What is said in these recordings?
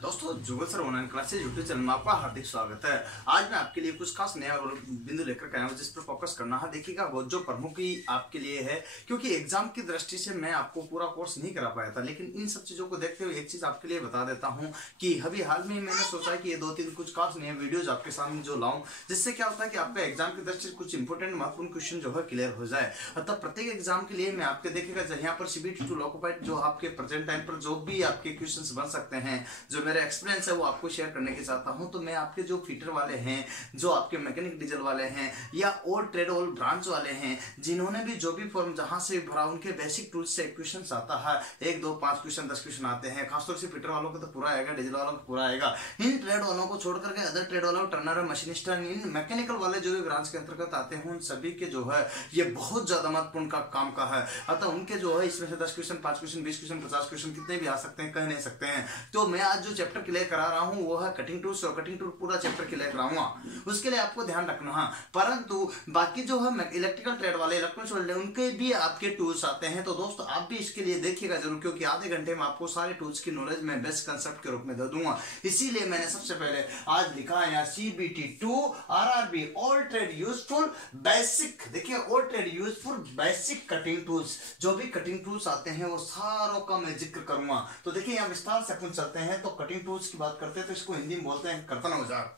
दोस्तों Jugal sir online classes YouTube channel में आपका हार्दिक स्वागत है। आज मैं आपके लिए कुछ खास नया बिंदु लेकर के आया हूं जिस पर फोकस करना है। देखिएगा वो जो प्रमुख ही आपके लिए है, क्योंकि एग्जाम की दृष्टि से मैं आपको पूरा कोर्स नहीं करा पाया था, लेकिन इन सब चीजों को देखते हुए एक चीज आपके लिए बता देता हूँ कि अभी हाल में मैंने सोचा है कि ये 2-3 कुछ खास नए वीडियोज आपके सामने जो लाऊं, जिससे क्या होता है कि आपका एग्जाम की दृष्टि से कुछ इंपोर्टेंट महत्वपूर्ण क्वेश्चन जो है क्लियर हो जाए। अतः प्रत्येक एग्जाम के लिए मैं आपके देखिएगा यहाँ पर CBT टू लॉकोपाइट जो आपके प्रेजेंट टाइम पर जो भी आपके क्वेश्चन बन सकते हैं, जो मेरा एक्सपीरियंस है वो आपको शेयर करने की चाहता हूं। तो मैं आपके जो फीटर वाले हैं, जो आपके मैकेनिक डीजल वाले हैं या और ट्रेड ऑल ब्रांच वाले हैं, जिन्होंने भी जो भी फॉर्म जहां से भरा उनके बेसिक टूल्स से क्वेश्चन आता है, 1 2 5 क्वेश्चन 10 क्वेश्चन आते हैं। खासतौर से फीटर वालों का तो पूरा आएगा, डीजल वालों का पूरा आएगा। इन ट्रेड वालों को छोड़ करके अदर ट्रेड वालों, टर्नर, मशीनिस्ट, इन मैकेनिकल वाले जो भी ब्रांच के अंतर्गत आते हैं, उन सभी के जो है ये बहुत ज्यादा महत्वपूर्ण का काम का है। अतः उनके जो है इसमें से 10 क्वेश्चन, 5 क्वेश्चन, 20 क्वेश्चन, 50 क्वेश्चन कितने भी आ सकते हैं, कह नहीं सकते हैं। तो मैं आज जो चैप्टर क्लियर करा रहा हूं वो है कटिंग टूल्स, और कटिंग टूल पूरा चैप्टर क्लियर कराऊंगा, उसके लिए आपको ध्यान रखना है। परंतु बाकी जो है इलेक्ट्रिकल ट्रेड वाले, इलेक्ट्रॉनिक्स वाले, उनके भी आपके टूल्स आते हैं। तो दोस्तों आप भी इसके लिए देखिएगा जरूर, क्योंकि आधे घंटे में आपको सारे टूल्स की नॉलेज मैं बेस्ट कंसेप्ट के रूप में दे दूंगा। इसीलिए मैंने सबसे पहले आज लिखा है यहाँ CBT 2 RRB all trade useful basic. देखिए all trade useful basic cutting tools, जो भी कटिंग टूल्स आते हैं वो सारों का मैं जिक्र करूंगा। तो देखिए यहाँ विस्तार से अपन चलते हैं। तो कटिंग टूल्स की बात करते हैं तो इसको हिंदी में बोलते हैं कर्तन औजार,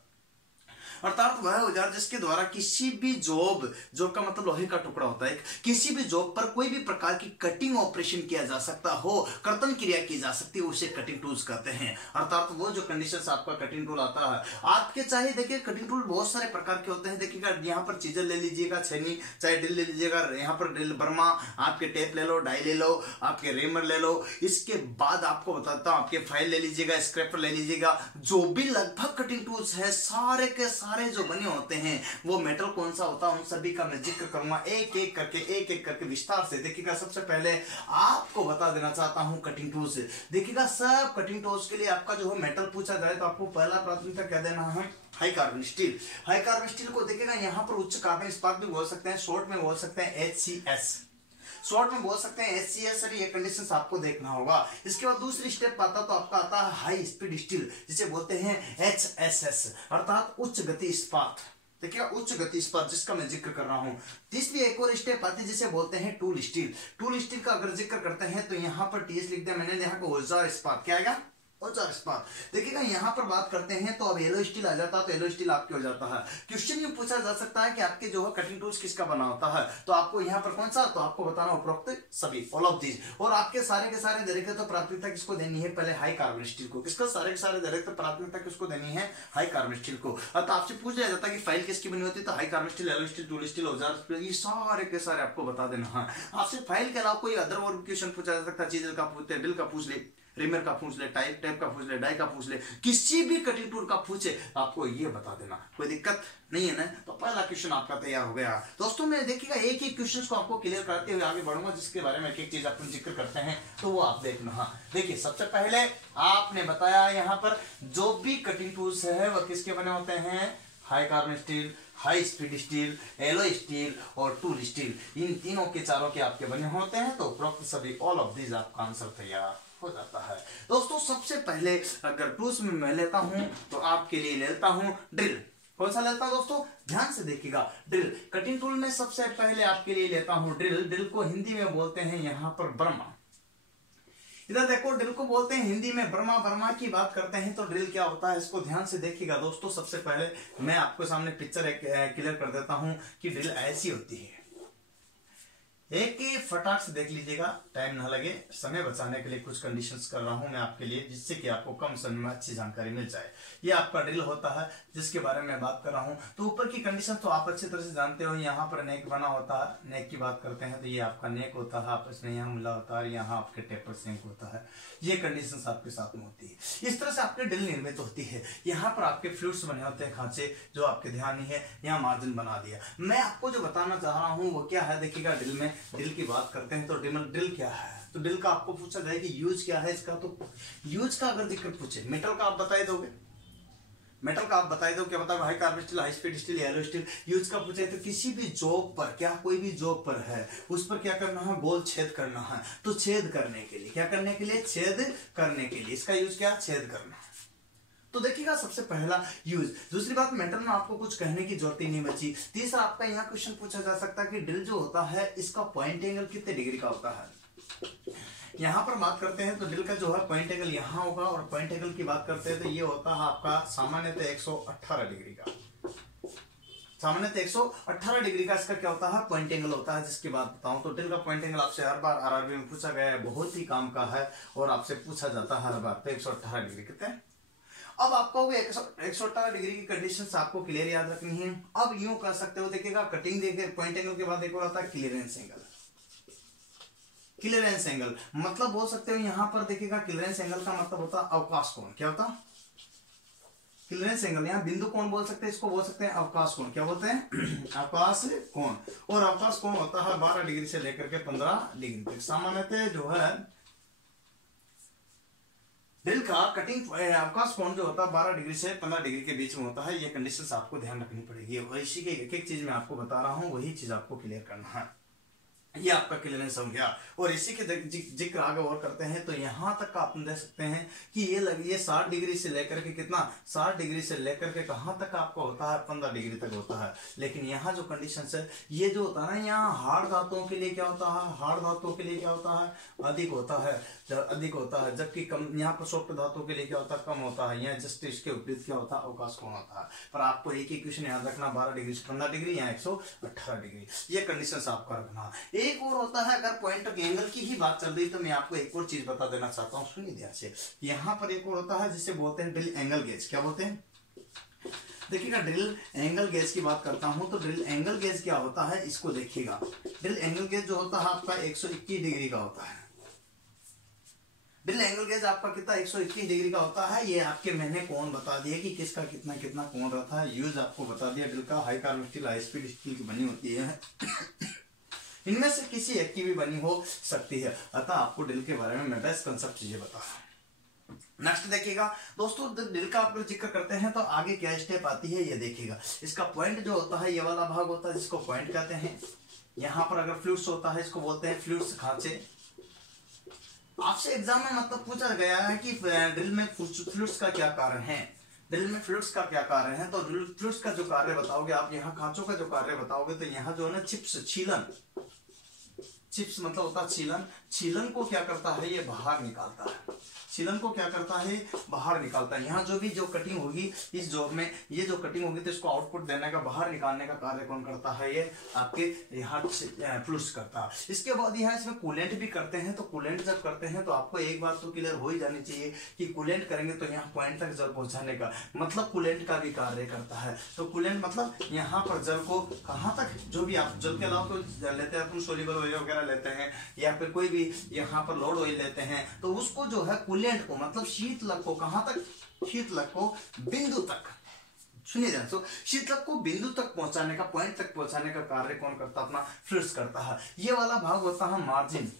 अर्थात वह औजार जिसके द्वारा किसी भी जॉब का मतलब लोहे का टुकड़ा होता है, किसी भी जॉब पर कोई भी प्रकार की कटिंग ऑपरेशन किया जा सकता हो, कर्तन क्रिया की जा सकती है, उसे कटिंग टूल्स कहते हैं। अर्थात वो जो कंडीशन आपका कटिंग टूल आता है, आपके चाहे देखिए कटिंग टूल बहुत सारे प्रकार के होते हैं। देखिएगा यहाँ पर चीजर ले लीजिएगा, छेनी, चाहे ड्रिल ले लीजिएगा, यहाँ पर ड्रिल बर्मा, आपके टेप ले लो, डाई ले लो, आपके रेमर ले लो। इसके बाद आपको बताता हूँ, आपके फाइल ले लीजिएगा, स्क्रैपर ले लीजिएगा। जो भी लगभग कटिंग टूल्स है सारे के सारे जो बने होते हैं, वो मेटल कौन सा होता है उन सभी का मैं जिक्र करूंगा एक एक करके विस्तार से। देखिएगा सबसे पहले आपको बता देना चाहता हूं कटिंग टूल्स। देखिएगा सब कटिंग टूल्स के लिए आपका जो है मेटल पूछा जाए तो आपको पहला प्राथमिकता क्या देना है, high carbon steel. High carbon steel को देखिएगा यहाँ पर उच्च कार्बन इस्पात भी बोल सकते हैं, शॉर्ट में बोल सकते हैं HCS, शॉर्ट में बोल सकते हैं SCS। सर ये कंडीशंस आपको देखना होगा। इसके बाद दूसरी स्टेप आता तो आपका आता है हाई स्पीड स्टील, जिसे बोलते हैं HSS, अर्थात उच्च गति इस्पात। देखिए उच्च गति इस्पात जिसका मैं जिक्र कर रहा हूं। तीसरी एक और स्टेप आती है जिसे बोलते हैं टूल स्टील। टूल स्टील का अगर जिक्र करते हैं तो यहाँ पर TS लिख दिया मैंने, यहाँ को औजार इस्पात। क्या आएगा, औजार इस्पात। देखिएगा यहाँ पर बात करते हैं तो अब येलो स्टील आ जाता है, तो येलो स्टील आपके हो जाता है। क्वेश्चन ये पूछा जा सकता है कि आपके जो है कटिंग टूल्स किसका बना होता है, तो आपको यहाँ पर कौन सा, तो आपको बताना उपरोक्त सभी, ऑल ऑफ दीज। और आपके सारे के सारे डायरेक्ट तो प्राथमिकता किसको देनी है, पहले हाई कार्बन स्टील को। किसका, सारे के सारे डायरेक्ट प्राथमिकता किसको देनी है, हाई कार्बन स्टील को। अब आपसे पूछ लिया जाता है कि फाइल किसकी बनी होती है, तो high carbon steel, yellow steel, tool steel, औजार, ये सारे के सारे आपको बता देना है। आपसे फाइल के अलावा कोई अदर और क्वेश्चन पूछा जा सकता है, चीजल का पूछते, ड्रिल का पूछ ले, रिमर का पूछ ले, टेप का पूछ ले, डाई का पूछ ले, किसी भी कटिंग टूल का पूछे आपको ये बता देना, कोई दिक्कत नहीं है ना। तो पहला क्वेश्चन आपका तैयार हो गया। दोस्तों मैं देखिएगा एक एक क्वेश्चन को आपको क्लियर करते हुए आगे बढ़ूंगा, जिसके बारे में एक एक चीज अपन जिक्र करते हैं तो वो आप देखना। देखिए सबसे पहले आपने बताया यहाँ पर जो भी कटिंग टूल्स है वह किसके बने होते हैं, high carbon steel, high speed steel, alloy steel और टूल स्टील। इन तीनों के चारों के आपके बने होते हैं। तो उपरोक्त सभी ऑल ऑफ दीज आपका आंसर तैयार हो जाता है। दोस्तों सबसे पहले अगर टूल्स में मैं लेता हूं तो आपके लिए लेता हूं ड्रिल। कौन सा लेता हूं दोस्तों, ध्यान से देखिएगा, ड्रिल। कटिंग टूल में सबसे पहले आपके लिए लेता हूं ड्रिल। ड्रिल को हिंदी में बोलते हैं यहां पर बर्मा। इधर देखो ड्रिल को बोलते हैं हिंदी में बर्मा। बर्मा की बात करते हैं तो ड्रिल क्या होता है, इसको ध्यान से देखिएगा दोस्तों। सबसे पहले मैं आपको सामने पिक्चर क्लियर कर देता हूं कि ड्रिल ऐसी होती है। एक फटाक से देख लीजिएगा, टाइम ना लगे, समय बचाने के लिए कुछ कंडीशंस कर रहा हूं मैं आपके लिए, जिससे कि आपको कम समय में अच्छी जानकारी मिल जाए। ये आपका ड्रिल होता है जिसके बारे में बात कर रहा हूं। तो ऊपर की कंडीशन तो आप अच्छी तरह से जानते हो। यहाँ पर नेक बना होता है, नेक की बात करते हैं तो ये आपका नेक होता है, आपस में यहाँ मिला होता है, यहाँ आपके टेपर सिंक होता है। ये कंडीशन आपके साथ में होती है। इस तरह से आपकी ड्रिल निर्मित होती है। यहाँ पर आपके फ्लूइड्स बने होते हैं, खांचे, जो आपके ध्यान नहीं है। यहाँ मार्जिन बना दिया। मैं आपको जो बताना चाह रहा हूँ वो क्या है, देखिएगा ड्रिल में, ड्रिल की बात करते हैं तो ड्रिल क्या है, तो ड्रिल का आपको पूछा जाए कि यूज क्या है इसका, तो यूज का अगर जिक्र पूछे, मेटल का आप बताए दोगे, मेटल का आप बताए दो क्या बताओ, high carbon steel, high speed steel, yellow steel. Use का पूछे तो किसी भी जॉब पर, क्या कोई भी जॉब पर है उस पर क्या करना है, गोल छेद करना है। तो छेद करने के लिए, क्या करने के लिए, छेद करने के लिए, इसका यूज क्या, छेद करना। तो देखिएगा सबसे पहला यूज। दूसरी बात, मेटल में आपको कुछ कहने की जरूरत ही नहीं बची। तीसरा, आपका यहाँ क्वेश्चन पूछा जा सकता है कि ड्रिल जो होता है इसका पॉइंट एंगल कितने डिग्री का होता है। यहाँ पर बात करते हैं तो ड्रिल का जो है पॉइंट एंगल यहाँ होगा, और पॉइंट एंगल की बात करते हैं तो ये होता है आपका सामान्यतः 118 डिग्री का। सामान्यतः 118 डिग्री का इसका क्या होता है, पॉइंट एंगल होता है। जिसकी बात बताऊं तो ड्रिल का पॉइंट एंगल आपसे हर बार आरआरबी में पूछा गया है, बहुत ही काम का है और आपसे पूछा जाता है हर बार। तो 118 डिग्री कितने। अब आपको 118 डिग्री की कंडीशन आपको क्लियर याद रखनी है। अब यूं कर सकते हो, देखिएगा कटिंग देखे पॉइंट एंगल के बाद एक और आता है क्लियरेंस एंगल। क्लियरेंस एंगल मतलब बोल सकते हो यहाँ पर देखिएगा, क्लियरेंस एंगल का मतलब होता है अवकाश कोण। क्या होता है क्लियरेंस एंगल, यहाँ बिंदु कोण बोल सकते हैं, इसको बोल सकते हैं अवकाश कोण। क्या बोलते हैं अवकाश कोण। और अवकाश कोण होता है 12 डिग्री से लेकर के 15 डिग्री तक। सामान्यतः जो है ड्रिल का कटिंग अवकाश कोण जो होता है 12 डिग्री से 15 डिग्री के बीच में होता है। ये कंडीशंस आपको ध्यान रखनी पड़ेगी, और इसी के एक एक चीज मैं आपको बता रहा हूँ, वही चीज आपको क्लियर करना है। ये आपका क्लियरेंस हो गया। और इसी के जिक्र आगे और करते हैं तो यहां तक आप देख सकते हैं कि ये 60 डिग्री से लेकर के कितना, 60 डिग्री से लेकर के कहां तक आपका होता है, 15 डिग्री तक होता है। लेकिन यहाँ जो कंडीशन है, ये जो होता है ना, यहाँ हार्ड धातुओं के लिए क्या होता है, हार्ड धातुओं के लिए क्या होता है, अधिक होता है, अधिक होता है। जबकि कम, यहाँ पर सॉफ्ट धातुओं के लिए क्या होता है, कम होता है। यहाँ जस्ट इसके विपरीत क्या होता है, अवकाश कोण होता है। पर आपको एक ही क्वेश्चन याद रखना, 12 डिग्री से 15 डिग्री, यहाँ 118 डिग्री, ये कंडीशन आपका रखना। एक और होता है, अगर पॉइंट एंगल की ही बात चल रही तो मैं आपको एक और चीज बता देना चाहता हूं, सुनिए ध्यान से। यहाँ पर एक और होता है जिसे बोलते हैं ड्रिल एंगल गेज। क्या बोलते हैं, देखिएगा ड्रिल एंगल गेज की बात करता हूं तो ड्रिल एंगल गेज क्या होता है, इसको देखिएगा। ड्रिल एंगल गेज जो होता है आपका 121 डिग्री का होता है। ड्रिल एंगल गेज आपका कितना, 121 डिग्री का होता है। ये आपके मैंने कोण बता दिया कि किसका कितना कितना कोण रहता है। यूज आपको बता दिया, ड्रिल का high carbon steel, high speed steel की बनी होती है। इनमें से किसी एक की भी बनी हो सकती है। अतः आपको ड्रिल के बारे में मैं बेस्ट कंसेप्ट चीजें बता रहा हूं। नेक्स्ट देखिएगा दोस्तों, ड्रिल का आप जिक्र करते हैं तो आगे क्या स्टेप आती है ये देखिएगा। इसका पॉइंट जो होता है, ये वाला भाग होता है जिसको पॉइंट कहते हैं। यहाँ पर अगर फ्लूइड्स होता है, इसको बोलते हैं फ्लूइड्स खांचे। आपसे एग्जाम में मतलब पूछा गया है कि ड्रिल में फ्लूइड्स का क्या कारण है, ड्रिल में फ्लूइड्स का क्या कार्य है। तो फ्लूइड्स का जो कार्य बताओगे आप, यहाँ खांचों का जो कार्य बताओगे तो यहाँ जो है ना चिप्स, छीलन, चिप्स मतलब होता है छीलन। छीलन को क्या करता है, ये बाहर निकालता है। छीलन को क्या करता है, बाहर निकालता है। यहाँ जो भी जो कटिंग होगी इस जॉब में, ये जो कटिंग होगी तो इसको आउटपुट देने का, बाहर निकालने का कार्य कौन करता है, ये आपके यहाँ फ्लूइड्स करता है। इसके बाद यहाँ इसमें कूलेंट भी करते हैं। तो कूलेंट जब करते हैं तो आपको एक बात तो क्लियर हो ही जानी चाहिए कि कूलेंट करेंगे तो यहाँ पॉइंट तक जल पहुंचाने का मतलब कूलेंट का भी कार्य करता है। तो कूलेंट मतलब यहाँ पर जल को कहाँ तक, जो भी आप जल के अलावा तो लेते हैं अपन, सोल्यूबल ऑयल वगैरह लेते हैं या फिर कोई भी यहाँ पर लोड ऑयल लेते हैं, तो उसको जो है कूलेंट को मतलब शीतलक को कहां तक, शीतलक को बिंदु तक, सुनिए ध्यान से, शीतलक को बिंदु तक पहुंचाने का, पॉइंट तक पहुंचाने का कार्य कौन करता है, अपना फ्लूइड्स करता है। ये वाला भाग होता है मार्जिन।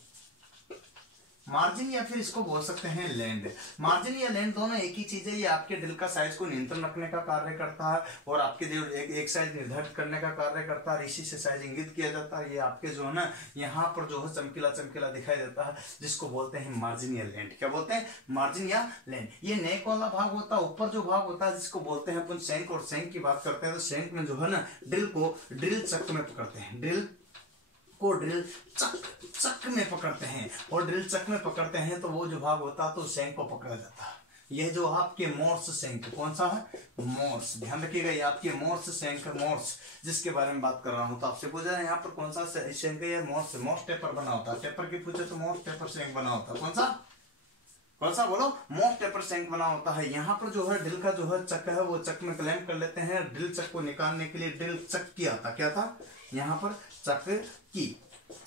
मार्जिन या फिर इसको बोल सकते हैं लैंड। मार्जिन या लैंड दोनों एक ही चीज है। ये आपके ड्रिल का साइज को नियंत्रण रखने का कार्य करता है और आपके जो एक साइज निर्धारित करने का कार्य करता है। इसी से साइज इंगित किया जाता है। ये आपके जो है ना यहाँ पर जो है चमकीला चमकीला दिखाई देता है, जिसको बोलते हैं मार्जिन या लैंड। क्या बोलते हैं, मार्जिन या लैंड। ये नेक वाला भाग होता है, ऊपर जो भाग होता है जिसको बोलते हैं अपन शैंक। और शैंक की बात करते हैं तो शैंक में जो है ना ड्रिल को ड्रिल चक में पकड़ते हैं, ड्रिल को ड्रिल चक में पकड़ते हैं। और ड्रिल चक में पकड़ते हैं तो वो जो भाग होता है तो शैंक को पकड़ा जाता है। यह जो आपके मोर्स शैंक, कौन सा है, मोर्स, ध्यान रखिएगा ये आपके मोर्स शैंक, मोर्स जिसके बारे में बात कर रहा हूं। तो आपसे पूछा है यहाँ पर कौन सा शैंक है, मोर्स, मोर्स टेपर बना होता है। टेपर की पूछे तो मोर्स टेपर शैंक बना होता है। कौन सा, कौन सा बोलो, मोर्स टेपर शैंक बना होता है। यहाँ पर जो है ड्रिल का जो है चक है वो चक में क्लैंप कर लेते हैं। ड्रिल चक को निकालने के लिए ड्रिल चक की आता, क्या था यहाँ पर, चक की,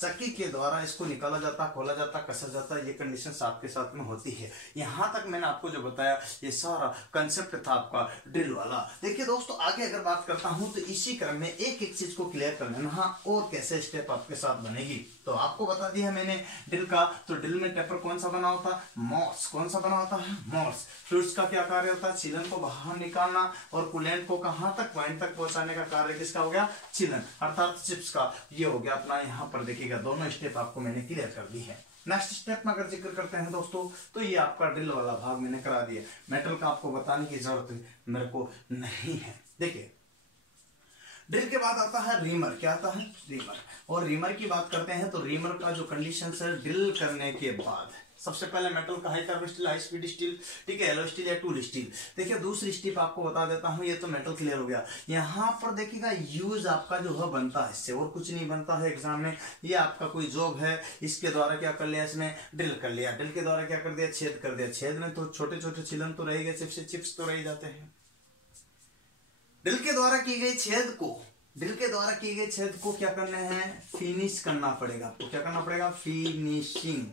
चक्की के द्वारा इसको निकाला जाता, खोला जाता, कसा जाता। ये कंडीशन आपके साथ में होती है। यहाँ तक मैंने आपको जो बताया ये सारा कंसेप्ट था आपका ड्रिल वाला। देखिए दोस्तों आगे अगर बात करता हूँ तो इसी क्रम में एक एक चीज को क्लियर कर लेना और कैसे स्टेप आपके साथ बनेगी। तो आपको बता दिया मैंने ड्रिल का। तो ड्रिल में टेपर कौन सा बना होता है, मोर्स। कौन सा बना होता है, मोर्स। फ्लूइड्स का क्या कार्य होता है, छीलन को बाहर निकालना और कूलेंट को कहां तक, पॉइंट तक पहुंचाने का कार्य किसका हो गया, छीलन अर्थात चिप्स का। ये हो गया अपना। यहाँ पर देखिएगा दोनों स्टेप आपको मैंने क्लियर कर दी है। नेक्स्ट स्टेप में अगर जिक्र करते हैं दोस्तों, तो ये आपका ड्रिल वाला भाग मैंने करा दिया। मेटल का आपको बताने की जरूरत मेरे को नहीं है। देखिए, ड्रिल के बाद आता है रीमर। क्या आता है? रीमर। और रीमर की बात करते हैं तो रीमर का जो कंडीशन है, ड्रिल करने के बाद सबसे पहले मेटल का high carb steel, high speed steel, ठीक है, एलो स्टील या टूल स्टील। देखिए, दूसरी स्टेप आपको बता देता हूं, ये तो मेटल क्लियर हो गया। यहाँ पर देखिएगा यूज आपका जो है बनता है, इससे और कुछ नहीं बनता है एग्जाम में। ये आपका कोई जॉब है, इसके द्वारा क्या कर लिया, इसमें ड्रिल कर लिया, ड्रिल के द्वारा क्या कर दिया, छेद कर दिया। छेद में तो छोटे छोटे छिलन तो रह गए, चिप्स तो रह जाते हैं। ड्रिल के द्वारा की गई छेद को क्या करना है, फिनिश करना पड़ेगा आपको। क्या करना पड़ेगा? फिनिशिंग।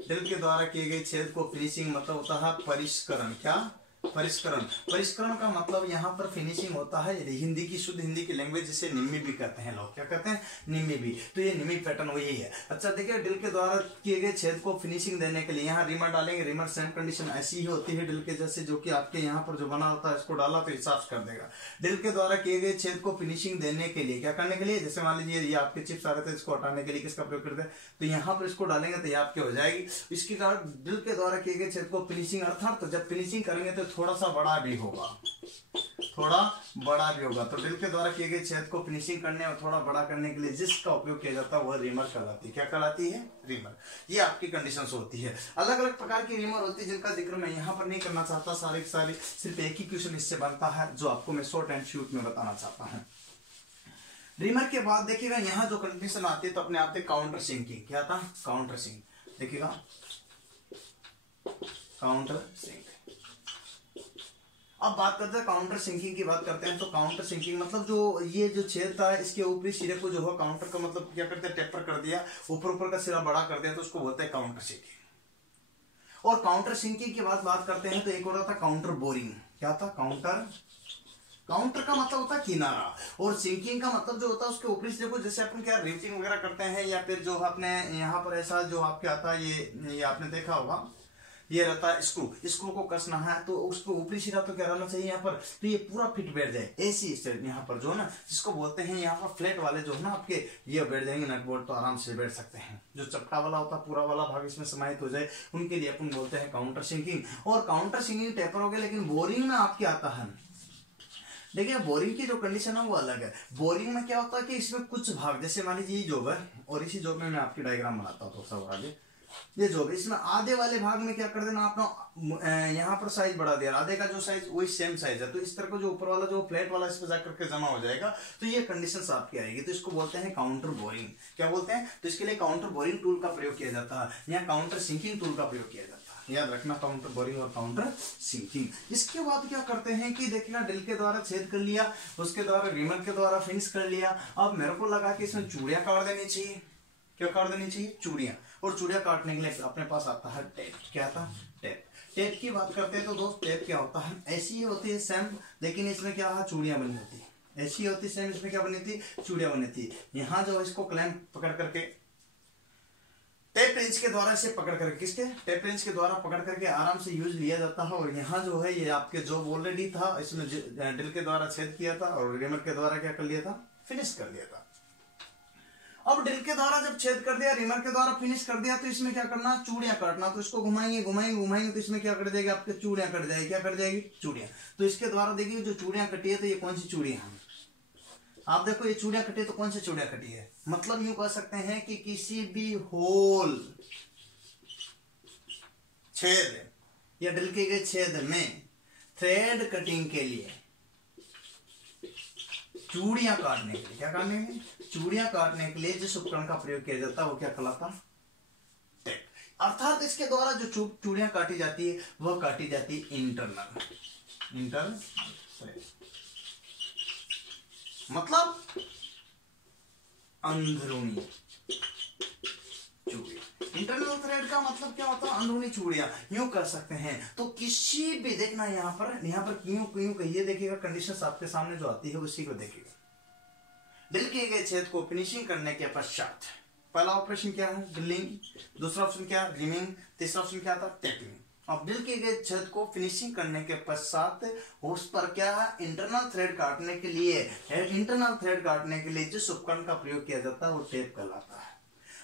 ड्रिल के द्वारा किए गए छेद को फिनिशिंग मतलब होता है परिष्करण। क्या? परिष्करण। परिष्करण का मतलब यहाँ पर फिनिशिंग होता है। हिंदी की शुद्ध हिंदी की लैंग्वेज जिसे निम्मी भी कहते हैं लोग। क्या कहते हैं? निम्मी भी। तो ये निम्मी पैटर्न वही है। अच्छा देखिए, ड्रिल के द्वारा किए गए छेद को फिनिशिंग देने के लिए यहाँ रीमर डालेंगे। रीमर सेम कंडीशन ऐसी ही होती है ड्रिल के जैसे, जो कि आपके यहाँ पर जो बना होता है, इसको डाला तो साफ कर देगा। ड्रिल के द्वारा किए गए छेद को फिनिशिंग देने के लिए क्या करने के लिए, जैसे मान लीजिए ये आपके चिप्स आ रहे थे, इसको हटाने के लिए किसका प्रयोग करते हैं, तो यहाँ पर इसको डालेंगे तो ये आपके हो जाएगी। इसके कारण ड्रिल के द्वारा किए गए छेद को फिनिशिंग, अर्थात तो जब फिनिशिंग करेंगे तो थोड़ा सा बड़ा भी होगा, तो ड्रिल के द्वारा किए गए छेद को फिनिशिंग करने और थोड़ा बड़ा करने के लिए जिसका उपयोग किया जाता है वह रीमर कहलाती है। क्या कहलाती है? रीमर। ये आपकी कंडीशंस होती है। अलग अलग प्रकार की रीमर होती है जिनका जिक्र मैं यहाँ पर नहीं करना चाहता। सारे सिर्फ एक ही क्वेश्चन इससे बनता है, जो आपको मैं शॉर्ट एंड स्वीट में बताना चाहता हूँ। रीमर के बाद देखिएगा यहाँ जो कंडीशन आती है तो अपने आप काउंटर सिंकिंग। क्या था? Counter sink. देखिएगा, काउंटर सिंक। अब बात करते हैं काउंटर सिंकिंग की बात करते हैं तो काउंटर सिंकिंग मतलब जो ये जो छेद था, इसके ऊपरी सिरे को जो है काउंटर का मतलब क्या करते हैं, टेपर कर दिया, ऊपर का सिरा बड़ा कर दिया, तो उसको बोलते हैं काउंटर सिंकिंग। और काउंटर सिंकिंग की बात करते हैं तो एक और था काउंटर बोरिंग। क्या था? काउंटर का मतलब होता है किनारा, और सिंकिंग का मतलब जो होता है उसके ऊपरी सिरे को, जैसे अपन क्या रिचिंग वगैरह करते हैं, या फिर जो आपने यहाँ पर ऐसा जो आपके आता है, ये आपने देखा होगा, ये रहता है स्क्रू को कसना है तो उसको ऊपरी सिरा तो क्या रहना चाहिए यहाँ पर, तो ये पूरा फिट बैठ जाए ऐसी यहाँ पर जो है ना, जिसको बोलते हैं यहाँ पर फ्लैट वाले जो है ना आपके, ये बैठ जाएंगे नट बोल्ट तो आराम से बैठ सकते हैं। जो चपटा वाला होता है पूरा वाला भाग इसमें समाहित हो जाए, उनके लिए अपन बोलते हैं काउंटर सिंकिंग। और काउंटर सिंकिंग टेपर हो गया, लेकिन बोरिंग में आपके आता है, देखिए बोरिंग की जो कंडीशन है वो अलग है। बोरिंग में क्या होता है कि इसमें कुछ भाग, जैसे मान लीजिए ये जॉब है और इसी जॉब में मैं आपकी डायग्राम बनाता हूँ, तो सब आगे ये जॉब, इसमें आधे वाले भाग में क्या कर देना आपने, यहाँ पर साइज बढ़ा दिया, आधे का जो साइज वही सेम साइज है, तो इस तरह का जो ऊपर वाला जो फ्लैट वाला इस पर जाकर के जमा हो जाएगा, तो ये कंडीशन आपकी आएगी, तो इसको बोलते हैं काउंटर बोरिंग। क्या बोलते हैं? तो इसके लिए काउंटर बोरिंग टूल का प्रयोग किया जाता है, यहाँ काउंटर सिंकिंग टूल का प्रयोग किया जाता है। याद रखना, काउंटर बोरिंग और काउंटर सिंकिंग। इसके बाद क्या करते हैं कि देखिएगा, ड्रिल के द्वारा छेद कर लिया, उसके द्वारा रीमर के द्वारा फिनिश कर लिया। अब मेरे को लगा कि इसमें चूड़ियां काट देनी चाहिए। क्या काट देनी चाहिए? चूड़ियां। और चूड़ियां काटने के लिए अपने पास आता है टेप। क्या था? टेप। टेप की बात करते हैं तो दोस्त टेप क्या होता है, ऐसी ही होती है सेम, लेकिन इसमें क्या है, चूड़ियां बनी होती है। ऐसी होती है सेम, इसमें क्या बनी थी, चूड़ियां बनी थी। यहाँ जो इसको क्लैंप पकड़ करके टेप रेंच के द्वारा इसे पकड़ करके, किसके? टेप रेंच के द्वारा पकड़ करके आराम से यूज लिया जाता है। और यहाँ जो है ये आपके जॉब ऑलरेडी था, इसमें ड्रिल के द्वारा छेद किया था और रीमर के द्वारा क्या कर लिया था, फिनिश कर दिया था। अब ड्रिल के द्वारा जब छेद कर दिया, रीमर के द्वारा फिनिश कर दिया, तो इसमें क्या करना, चूड़ियां काटना। तो इसको घुमाएंगे तो इसमें क्या कट जाएगी, आपके चूड़ियां कट जाएगी। क्या कट जाएगी? चूड़ियां। तो इसके द्वारा देखिए जो चूड़ियां कटी है, तो ये कौन सी चूड़ियां हैं, आप देखो ये चूड़ियां कटी है, तो कौन सी चूड़ियां कटी है, मतलब यूं कह सकते हैं कि किसी भी होल छेद या ड्रिल के गए छेद में थ्रेड कटिंग के लिए, चूड़ियां काटने के लिए, क्या काटने के लिए, चूड़ियां काटने के लिए जिस उपकरण का प्रयोग किया जाता है वो क्या कहलाता? टेप। अर्थात इसके द्वारा जो चूड़ियां काटी जाती है वह काटी जाती है इंटरनल मतलब अंदरूनी चूड़ियां। इंटरनल थ्रेड का मतलब क्या होता है, अंदरूनी चूड़ियां, यूं कर सकते हैं। तो किसी भी देखना यहाँ पर क्यों कहिए, देखिएगा कंडीशंस आपके सामने जो आती है उसी को देखिएगा। ड्रिल किए गए छेद को फिनिशिंग करने के पश्चात पहला ऑपरेशन क्या है, ड्रिलिंग, दूसरा ऑप्शन क्या है, रिमिंग, तीसरा ऑप्शन क्या था, टेपिंग। अब ड्रिल किए गए छेद को फिनिशिंग करने के पश्चात उस पर क्या है, इंटरनल थ्रेड काटने के लिए जिस उपकरण का प्रयोग किया जाता है वो टेप कहलाता है।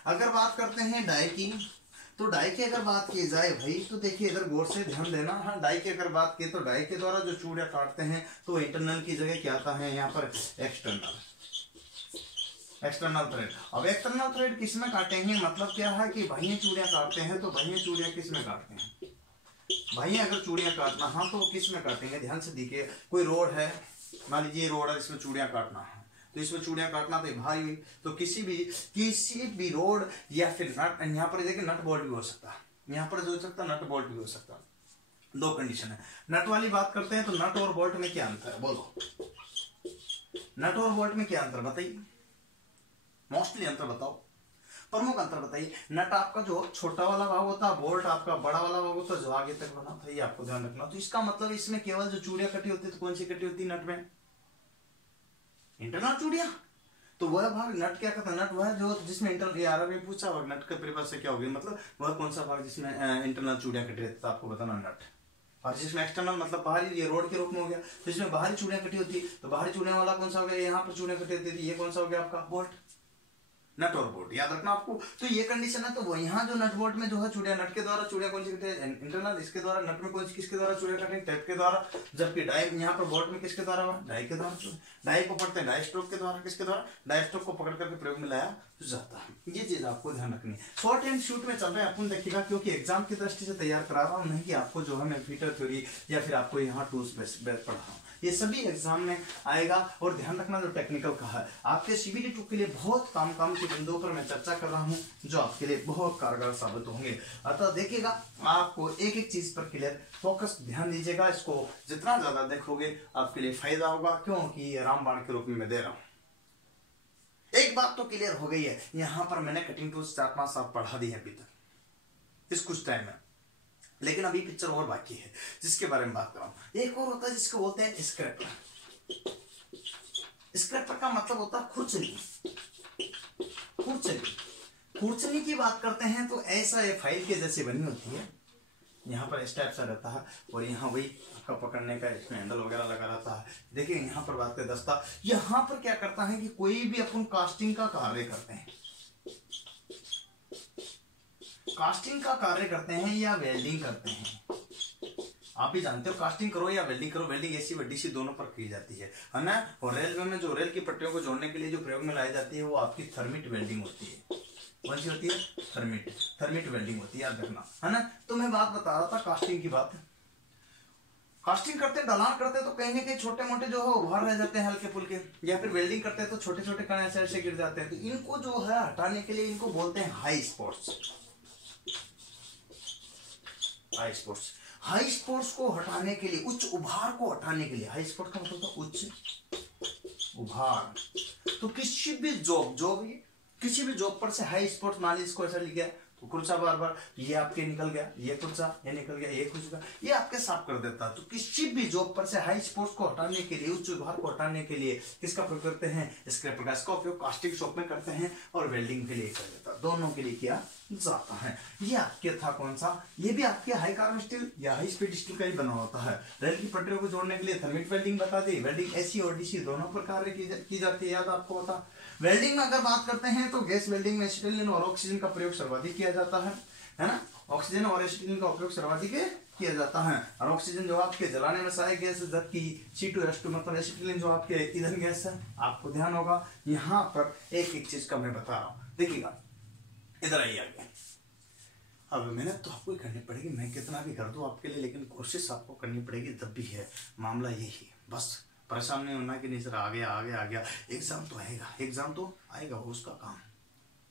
अगर बात करते हैं डाई की, तो डाई की अगर बात की जाए भाई, तो देखिए इधर गौर से ध्यान देना। हाँ, डाई की अगर बात की तो डाई के द्वारा जो चूड़ियां काटते हैं तो इंटरनल की जगह क्या आता है यहाँ पर एक्सटर्नल थ्रेड। अब एक्सटर्नल थ्रेड किस में काटेंगे, मतलब क्या है कि बाह्य चूड़ियां काटते हैं तो बाह्य चूड़ियां किस में काटते हैं, बाह्य अगर चूड़ियां काटना हाँ तो किस में काटेंगे, ध्यान से देखिए। कोई रोड है, मान लीजिए रोड है, इसमें चूड़ियां काटना है, तो इसमें चूड़ियां काटना तो भारी हुई, तो किसी भी रोड या फिर नट, यहाँ पर देखिए नट बोल्ट भी हो सकता है, यहाँ पर जो हो सकता है नट बोल्ट भी हो सकता है। दो कंडीशन है। नट वाली बात करते हैं तो नट और बोल्ट में क्या अंतर है, बोलो नट और बोल्ट में क्या अंतर बताइए, मोस्टली अंतर बताओ, प्रमुख अंतर बताइए। नट आपका जो छोटा वाला भाग होता है, बोल्ट आपका बड़ा वाला भाग होता है जो आगे तक बना था, ये आपको ध्यान रखना। तो इसका मतलब इसमें केवल जो चूड़ियां कटी होती है तो कौन सी कटी होती है नट में, इंटरनल चूड़ियां। तो वह भाग नट क्या कहता है, नट वह जो जिसमें इंटरनल, यार में पूछा होगा नट का परिभाषा से क्या होगी, मतलब वह कौन सा भाग जिसमें इंटरनल चूड़ियां कटी रहती है, आपको बताना नट। और जिसमें एक्सटर्नल मतलब बाहरी, ये रोड के रूप में हो गया, तो इसमें बाहरी चूड़ियां कटी होती है, तो बाहरी चूड़ियां वाला कौन सा हो गया, यहाँ पर चूड़ियां कटी होती है, ये कौन सा हो गया आपका बोल्ट। नट और बोल्ट याद रखना आपको। तो ये कंडीशन है, तो वो यहाँ जो नट बोल्ट में जो है चूड़ियां, नट के द्वारा चूड़ियां कौन सी कटे इंटरनल, इसके द्वारा नट में कौन सी किसके द्वारा चूड़ियां कटे टेप के द्वारा, जबकि डाई यहाँ पर बोल्ट में किसके द्वारा हुआ, डाई के द्वारा। डाई को पढ़ते हैं डाई स्ट्रोक के द्वारा, किसके द्वारा, डाई स्ट्रोक को पकड़ करके प्रयोग में लाया जाता है। ये चीज आपको ध्यान रखनी है। शॉर्ट एंड शूट में चल रहे हैं अपन, देखिएगा क्योंकि एग्जाम की दृष्टि से तैयार करा रहा हूँ, नहीं कि आपको जो है मैं फीटर थ्योरी या फिर आपको यहाँ टूल्स बेस पढ़ा रहा हूँ, ये सभी एग्जाम में आएगा। और ध्यान रखना जो टेक्निकल का है आपके CBT 2 के लिए बहुत काम के बिंदुओं पर मैं चर्चा कर रहा हूं जो आपके लिए बहुत कारगर साबित होंगे। अतः देखिएगा आपको एक एक चीज पर क्लियर फोकस ध्यान दीजिएगा, इसको जितना ज्यादा देखोगे आपके लिए फायदा होगा, क्योंकि ये रामबाण के रूप में मैं दे रहा हूं। एक बात तो क्लियर हो गई है, यहां पर मैंने कटिंग टूल्स 4-5 साल पढ़ा दी है अभी तक इस कुछ टाइम में, लेकिन अभी पिक्चर और बाकी है जिसके बारे में बात कर रहा हूं। एक और होता है जिसको बोलते हैं स्क्रैपर। स्क्रैपर का मतलब होता है खुरचनी। खुरचनी की बात करते हैं तो ऐसा ये फाइल के जैसे बनी होती है, यहाँ पर इस टाइप सा रहता है और यहाँ वही आपका पकड़ने का इसमें हैंडल वगैरह लगा रहता है। देखिए यहाँ पर बात करें दस्ता, यहाँ पर क्या करता है कि कोई भी अपन कास्टिंग का कार्य करते हैं, कास्टिंग का कार्य करते हैं या वेल्डिंग करते हैं, आप भी जानते हो कास्टिंग करो या वेल्डिंग करो, वेल्डिंग ऐसी वड्डी सी दोनों पर की जाती है ना। और रेलवे में जो रेल की पट्टियों को जोड़ने के लिए जो प्रयोग में लाई जाती है वो आपकी थर्मिट वेल्डिंग होती है। कौन सी होती है, थर्मिट वेल्डिंग होती है, याद रखना है ना। तो मैं बात बता रहा था कास्टिंग की बात, कास्टिंग करते ढलान करते तो कहीं ना कहीं छोटे मोटे जो है उभार रह जाते हैं हल्के फुल्के, या फिर वेल्डिंग करते हैं तो छोटे छोटे कण ऐसे गिर जाते हैं। तो इनको जो है हटाने के लिए इनको बोलते हैं हाई स्पॉट्स। हाई स्पॉट्स को हटाने के लिए, उच्च उभार को हटाने के लिए, हाई स्पॉट का मतलब उच्च उभार। तो किसी भी जॉब पर से हाई स्पॉट मान लीजिए इसको ऐसा लिख गया तो कुर्सा बार ये आपके निकल गया, ये कुर्सा ये निकल गया, ये कुर्सा ये आपके साफ कर देता है। तो किसी भी जॉब पर से हाई स्पॉट्स को हटाने के लिए, उच्च उभार को हटाने के लिए किसका प्रयोग करते हैं, स्क्रैपर का। इसका उपयोग कास्टिंग शॉप में करते हैं और वेल्डिंग के लिए कर देता है, दोनों के लिए किया जाता है। ये आपके था कौन सा, ये भी आपके हाई कार्बन स्टील या हाई स्पीड स्टील का ही बना होता है। रेल की पटरियों को जोड़ने के लिए थर्मिट वेल्डिंग बता दी, वेल्डिंग AC और DC दोनों प्रकार की जाती है, याद आपको बता। वेल्डिंग में अगर बात करते हैं तो गैस वेल्डिंग में एसिटिलीन और ऑक्सीजन का प्रयोग सर्वाधिक किया जाता है ना। ऑक्सीजन और एसिटिलीन का उपयोग सर्वाधिक किया जाता है, और ऑक्सीजन जो आपके जलाने में सहायक गैस है, जबकि C2H2 मतलब एसिटिलीन जो आपके ईंधन गैस है। आपको ध्यान होगा यहाँ पर एक एक चीज का मैं बता रहा हूँ, देखिएगा इधर आइए आगे। अब मेहनत तो आपको ही करनी पड़ेगी, मैं कितना भी कर दूं आपके लिए, लेकिन कोशिश आपको करनी पड़ेगी तब भी है। मामला यही, बस परेशान नहीं होना कि नहीं सर आ गया। एग्जाम तो आएगा वो उसका काम,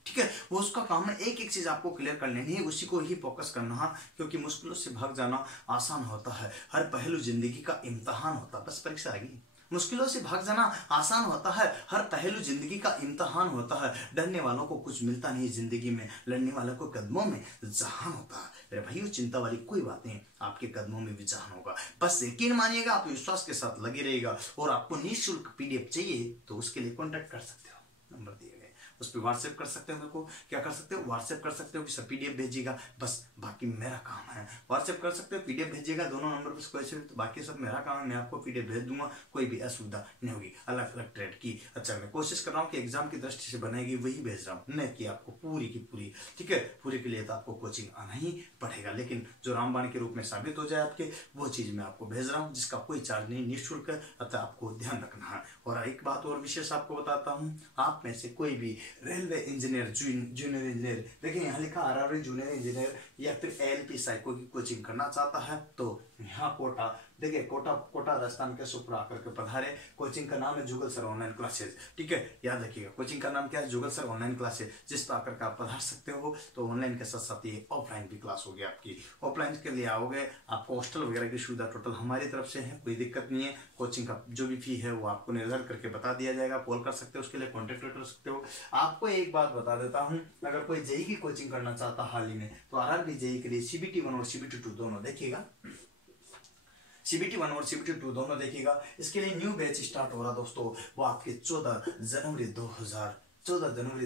ठीक है, वो उसका काम है। एक एक चीज आपको क्लियर कर लेनी है, उसी को ही फोकस करना है, क्योंकि मुश्किलों से भाग जाना आसान होता है। हर पहलू जिंदगी का इम्तिहान होता है, बस परीक्षा आ गई। मुश्किलों से भाग जाना आसान होता है, हर पहलू जिंदगी का इम्तिहान होता है। डरने वालों को कुछ मिलता नहीं जिंदगी में, लड़ने वालों को कदमों में जहान होता है। मेरे भाइयों चिंता वाली कोई बात नहीं, आपके कदमों में भी जहान होगा। बस यकीन मानिएगा, आप विश्वास के साथ लगे रहेगा। और आपको निःशुल्क PDF चाहिए तो उसके लिए कॉन्टेक्ट कर सकते हो, नंबर दिए गए। उस पर व्हाट्सएप कर सकते हो, मेरे को क्या कर सकते हो, व्हाट्सएप कर सकते हो कि सर पीडीएफ भेजिएगा, बस बाकी मेरा काम है। व्हाट्सएप कर सकते हो, पीडीएफ भेजिएगा, दोनों नंबर पर कोई से, तो बाकी सब मेरा काम है, मैं आपको पीडीएफ भेज दूंगा, कोई भी असुविधा नहीं होगी अलग अलग ट्रेड की। अच्छा, मैं कोशिश कर रहा हूँ कि एग्जाम की दृष्टि से बनेगी वही भेज रहा हूँ, नहीं कि आपको पूरी की पूरी, ठीक है, पूरी के लिए तो आपको कोचिंग आना ही पड़ेगा, लेकिन जो रामबाण के रूप में साबित हो जाए आपके, वो चीज मैं आपको भेज रहा हूँ, जिसका कोई चार्ज नहीं, निःशुल्क है, अतः आपको ध्यान रखना है। और एक बात और विशेष आपको बताता हूँ, आप में से कोई भी रेलवे इंजीनियर, जूनियर इंजीनियर, देखिए यहाँ लिखा आरआरबी जूनियर इंजीनियर या फिर एएलपी साइको की कोचिंग करना चाहता है तो यहाँ कोटा, देखिए कोटा राजस्थान के सुपर आकर के पधारे। कोचिंग का नाम है जुगल सर ऑनलाइन क्लासेज, ठीक है, याद रखिएगा कोचिंग का नाम क्या है, जुगल सर ऑनलाइन क्लासेज, जिस पर आकर के आप पधार सकते हो। तो ऑनलाइन के साथ साथ ये ऑफलाइन भी क्लास होगी आपकी। ऑफलाइन के लिए आओगे, आपको हॉस्टल वगैरह की सुविधा टोटल हमारी तरफ से है, कोई दिक्कत नहीं है। कोचिंग का जो भी फी है वो आपको निर्धारित करके बता दिया जाएगा, कॉल कर सकते हो, उसके लिए कॉन्टेक्ट कर सकते हो। आपको एक बात बता देता हूँ, अगर कोई जेई की कोचिंग करना चाहता हाल ही में, तो आरआरबी जेई के लिए CBT 1 और CBT 2 दोनों देखिएगा, CBT 1 और CBT 2 दोनों देखिएगा। इसके लिए न्यू बैच स्टार्ट हो रहा दोस्तों, वो आपके 14 जनवरी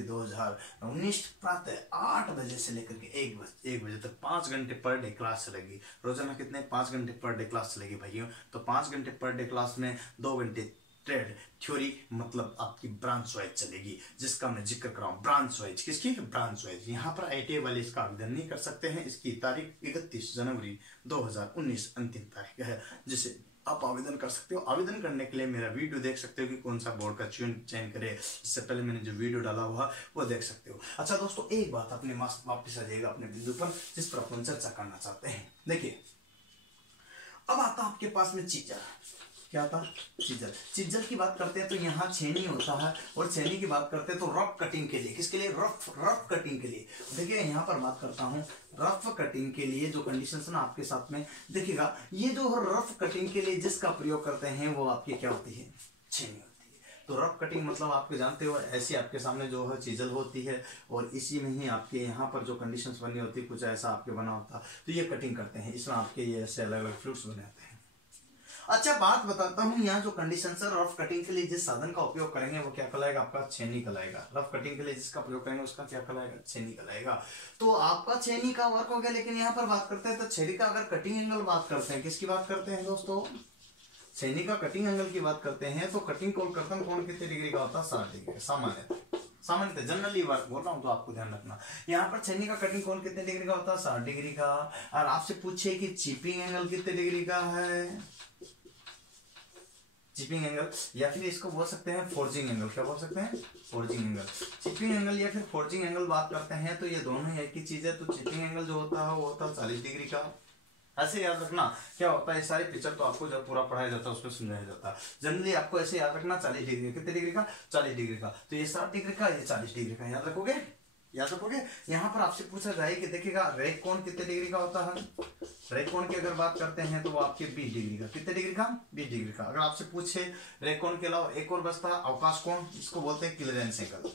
2019 प्रातः 8 बजे से लेकर के 1 बजे तक 5 घंटे पर डे क्लास चलेगी। रोजाना कितने, 5 घंटे पर डे क्लास चलेगी भाइयों। तो 5 घंटे पर डे क्लास में 2 घंटे ट्रेड थ्योरी, मतलब आपकी ब्रांच वाइज चलेगी, जिसका मैं जिक्र कर रहा हूँ, ब्रांच वाइज। किसकी, ब्रांच वाइज। यहाँ पर ITA वाले इसका आवेदन नहीं कर सकते हैं। इसकी तारीख 31 जनवरी 2019 अंतिम तारीख है, जिसे आप आवेदन कर सकते हो। आवेदन करने के लिए मेरा वीडियो देख सकते हो कि कौन सा बोर्ड का चयन करे, इससे पहले मैंने जो वीडियो डाला हुआ वो देख सकते हो। अच्छा दोस्तों, एक बात अपने वापस आ जाएगा अपने बिंदु पर, जिस पर अपन चर्चा करना चाहते हैं। देखिए, अब आता आपके पास में चीजर, क्या था, चीजल की बात करते हैं तो यहाँ छेनी होता है, और छेनी की बात करते हैं तो रफ कटिंग के लिए, किसके लिए, रफ कटिंग के लिए। देखिए यहाँ पर बात करता हूँ रफ कटिंग के लिए जो कंडीशंस ना आपके साथ में देखिएगा, ये जो रफ कटिंग के लिए जिसका प्रयोग करते हैं वो आपकी क्या होती है, छेनी होती है। तो रफ कटिंग मतलब आपके जानते हो, ऐसी आपके सामने जो है चीजल होती है, और इसी में ही आपके यहाँ पर जो कंडीशंस बनी होती है कुछ ऐसा आपके बना होता है, तो ये कटिंग करते हैं, इसमें आपके ये ऐसे अलग अलग फ्लूइड्स बने होते हैं। अच्छा, बात बताता हूँ, यहाँ जो कंडीशन है, रफ कटिंग के लिए जिस साधन का उपयोग करेंगे वो क्या कहलाएगा, आपका छेनी कहलाएगा। रफ कटिंग के लिए जिसका प्रयोग करेंगे उसका क्या कहलाएगा, छेनी कहलाएगा। तो आपका छेनी का वर्क हो गया, लेकिन यहाँ पर बात करते हैं तो छेनी का अगर कटिंग एंगल बात करते हैं, किसकी बात करते हैं दोस्तों, छेनी का कटिंग एंगल की बात करते हैं, तो कटिंग कोण कर्तन कोण कितने डिग्री का होता है, 60 डिग्री। सामान्यतः जनरली वर्क बोल रहा हूँ, तो आपको ध्यान रखना। यहाँ पर छेनी का कटिंग कोण कितने डिग्री का होता है, 60 डिग्री का। और आपसे पूछे कि चिपिंग एंगल कितने डिग्री का है, चिपिंग एंगल, या फिर इसको बोल सकते हैं फोर्जिंग एंगल। क्या बोल सकते हैं, फोर्जिंग एंगल। चिपिंग एंगल या फिर फोर्जिंग एंगल बात करते हैं तो ये दोनों ही एक ही चीज है। तो चिपिंग एंगल जो होता है वो होता है 40 डिग्री का। ऐसे याद रखना क्या होता है, सारे पिक्चर तो आपको जब पूरा पढ़ाया जाता है उसमें समझाया जाता है। जनरली आपको ऐसे याद रखना 40 डिग्री, कितने डिग्री का, 40 डिग्री का। तो ये 60 डिग्री का, ये 40 डिग्री का, याद रखोगे, याद रखोगे। यहाँ पर आपसे पूछा जाए कि देखिएगा रेख कोण कितने डिग्री का होता है, रेख कोण की अगर बात करते हैं तो वो आपके 20 डिग्री का, कितने डिग्री का, 20 डिग्री का। अगर आपसे पूछे रेख कोण के अलावा एक और बचता है अवकाश कोण, इसको बोलते हैं क्लीयरेंस एंगल,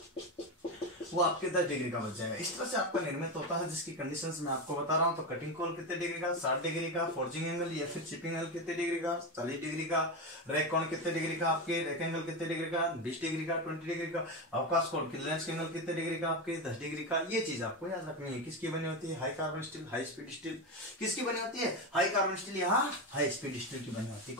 वो आपके 10 डिग्री का बच जाएगा। इस तरह से आपका निर्मित होता है, जिसकी कंडीशंस मैं आपको बता रहा हूँ। तो कटिंग कोण कितने डिग्री का, 60 डिग्री का। फोर्जिंग एंगल या फिर चिपिंग एंगल कितने डिग्री का, 40 डिग्री का। रेख कोण कितने डिग्री का, आपके रेख एंगल कितने डिग्री का, 20 डिग्री का, 20 डिग्री का। अवकाश कोण क्लीयरेंस एंगल कितने डिग्री का, आपके 10 डिग्री का। ये चीज आपको याद रखनी है। किसकी बनी होती है, high carbon steel, high speed steel. किसकी बनी होती है, हाई कार्बन स्टील, यहाँ हाई स्पीड स्टील की बनी होती है।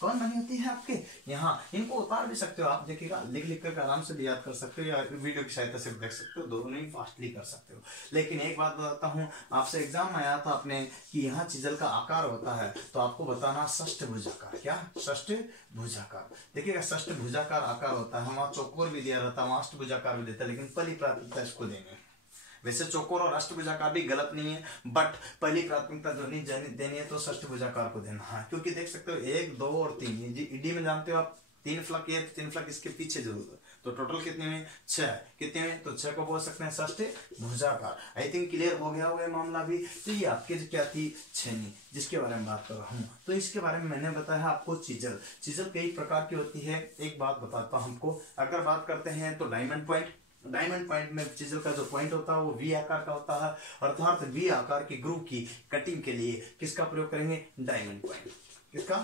कौन बनी होती है आपके यहाँ। इनको उतार भी सकते हो आप, देखिएगा लिख कर आराम से भी याद कर सकते हो, या वीडियो की सहायता से देख सकते हो, दोनों ही फास्टली कर सकते हो। लेकिन एक बात बताता हूँ, आपसे एग्जाम में आया था अपने कि यहाँ चीजल का आकार होता है, तो आपको बताना षष्ठभुजाकार। क्या, षष्ठभुजाकार। देखिएगा षष्ठभुजाकार आकार होता है, वहाँ चौकोर भी दिया रहता है, वहाँ अष्टभुजाकार भी देता है, लेकिन पहली प्राथमिकता इसको देंगे। वैसे चौकोर और अष्टभुजाकार भी गलत नहीं है, बट पहली प्राथमिकता जो नहीं देनी है तो षष्ठभुजाकार को देना है। क्योंकि देख सकते हो 1, 2 और 3, ईडी में जानते हो आप 3 फ्लक, ये 3 फ्लक इसके पीछे जरूर है, तो टोटल कितने में, 6। कितने में, तो 6 को बोल सकते हैं षष्ठभुजाकार। आई थिंक क्लियर हो गया होगा मामला भी। तो ये आपके क्या थी, छेनी, जिसके बारे में बात कर रहा हूँ। तो इसके बारे में मैंने बताया आपको चीजल कई प्रकार की होती है। एक बात बताता हूँ हमको, अगर बात करते हैं तो डायमंड पॉइंट में चीजल का जो पॉइंट होता है वो वी आकार का होता है, अर्थात वी आकार की ग्रुप की कटिंग के लिए किसका प्रयोग करेंगे, डायमंड पॉइंट। किसका,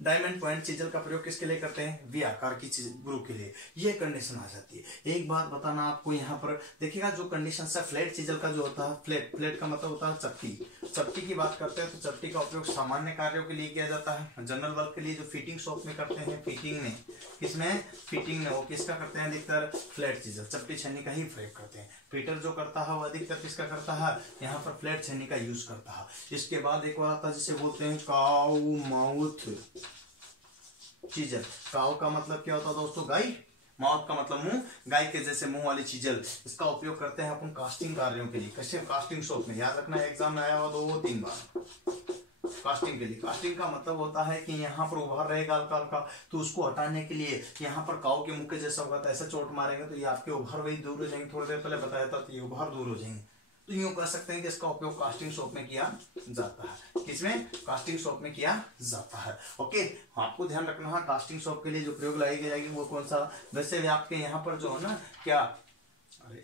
डायमंड पॉइंट चिजल का प्रयोग किसके लिए करते हैं? वी आकार की ग्रू के लिए। ये कंडीशन आ जाती है। एक बात बताना आपको यहाँ पर देखिएगा, जो कंडीशन है फ्लैट चिजल का जो होता है, फ्लैट का मतलब होता है चपटी की बात करते हैं तो चपटी का उपयोग सामान्य कार्यों के लिए किया जाता है। जनरल वर्क के लिए जो फिटिंग शॉप में करते हैं, फिटिंग में वो किसका करते हैं? अधिकतर फ्लैट चिजल चपटी छन्नी का ही प्रयोग करते हैं। पीटर जो करता है वो अधिकतर किसका करता है? यहाँ पर फ्लैट छन्नी का यूज करता है। इसके बाद एक और आता है जिसे बोलते हैं काउ माउथ चिजल। काउ का मतलब क्या होता है दोस्तों? गाय। माउथ का मतलब मुंह, गाय के जैसे मुंह वाली चिजल। इसका उपयोग करते हैं अपन कास्टिंग कार्यों के लिए। कैसे? कास्टिंग शॉप में। याद रखना, एग्जाम में आया हुआ 2-3 बार कास्टिंग के लिए। कास्टिंग का मतलब होता है कि यहाँ पर उभार रहेगा हल्का हल्का, तो उसको हटाने के लिए यहाँ पर काऊ के मुंह के जैसा होगा, तो ऐसा चोट मारेंगे तो ये आपके उभार वही दूर हो जाएंगे। थोड़ी देर पहले बताया था, तो ये उभार दूर हो जाएंगे। तो यूं कह सकते हैं कि इसका उपयोग कास्टिंग शॉप में किया जाता है। किसमें? कास्टिंग शॉप में किया जाता है। ओके, आपको ध्यान रखना है कास्टिंग शॉप के लिए जो प्रयोग लाई जाएगी वो कौन सा। वैसे आपके यहाँ पर जो है ना क्या,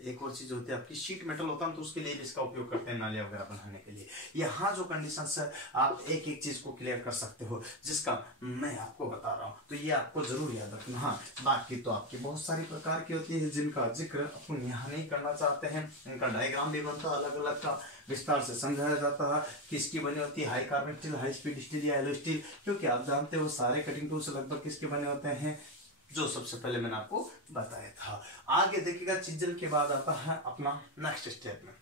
एक और चीज होती है आपकी शीट मेटल होता है, तो उसके लिए भी इसका उपयोग करते हैं नालियां वगैरह बनाने के लिए। यहाँ जो कंडीशंस है आप एक एक चीज को क्लियर कर सकते हो, जिसका मैं आपको बता रहा हूँ, तो ये आपको जरूर याद रखना। हाँ, बाकी तो आपकी बहुत सारी प्रकार की होती है जिनका जिक्र अपन यहाँ नहीं करना चाहते हैं। इनका डायग्राम भी बनता है, अलग अलग का विस्तार से समझाया जाता है। किसकी बनी होती है? High carbon steel, high speed steel या एलो स्टील। क्योंकि आप जानते हो सारे कटिंग टूल्स लगभग किसके बने होते हैं? जो सबसे पहले मैंने आपको बताया था। आगे देखिएगा, चिजल के बाद आता है अपना नेक्स्ट स्टेप में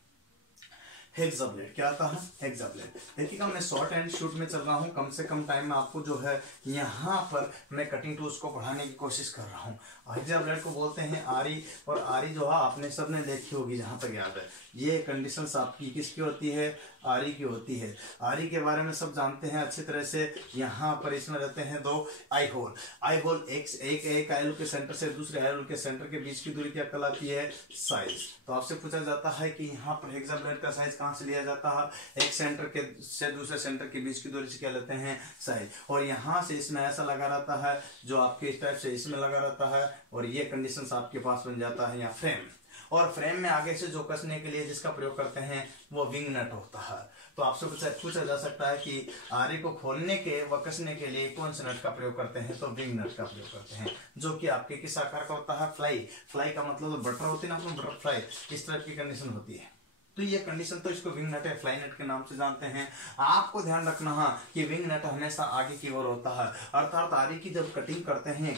हेक्सा ब्लेड। क्या आता है? Hexa blade. देखिएगा, मैं शॉर्ट एंड शूट में चल रहा हूँ, कम से कम टाइम में आपको जो है यहाँ पर मैं कटिंग टूल्स को बढ़ाने की कोशिश कर रहा हूँ। हेक्सा ब्लेड को बोलते हैं आरी, और आरी जो है आपने सबने देखी होगी जहां तक याद है। ये कंडीशंस आपकी किसकी होती है? आरी की होती है। आरी के बारे में सब जानते हैं अच्छी तरह से। यहाँ पर इसमें रहते हैं 2 आई होल। आई होल एक आई होल के सेंटर से दूसरे आई होल के सेंटर के बीच की दूरी क्या कहलाती है? साइज। तो आपसे पूछा जाता है कि यहाँ पर हेक्सा ब्लेड का साइज कहाँ से लिया जाता है? एक सेंटर के से दूसरे सेंटर के बीच की दूरी से क्या लेते हैं? साइज। और यहाँ से इसमें ऐसा लगा रहता है, जो आपके इस टाइप से इसमें लगा रहता है, और ये कंडीशंस आपके पास बन जाता है यहाँ फ्रेम। और फ्रेम में आगे से जो कसने के लिए जिसका प्रयोग करते हैं वो विंग नट होता है। तो आपसे पूछा जा सकता है कि आरी को खोलने के व कसने के लिए कौन से नट का प्रयोग करते हैं? तो विंग नट का प्रयोग करते हैं, जो कि आपके किस आकार का होता है? फ्लाई। फ्लाई का मतलब तो बटर होती है ना, अपने बटरफ्लाई, इस तरह की कंडीशन होती है। तो ये कंडीशन, तो इसको विंग नट या फ्लाई नट के नाम से जानते हैं। आपको ध्यान रखना है कि विंग नट हमेशा आगे की ओर होता है, अर्थात आरी की जब कटिंग करते हैं,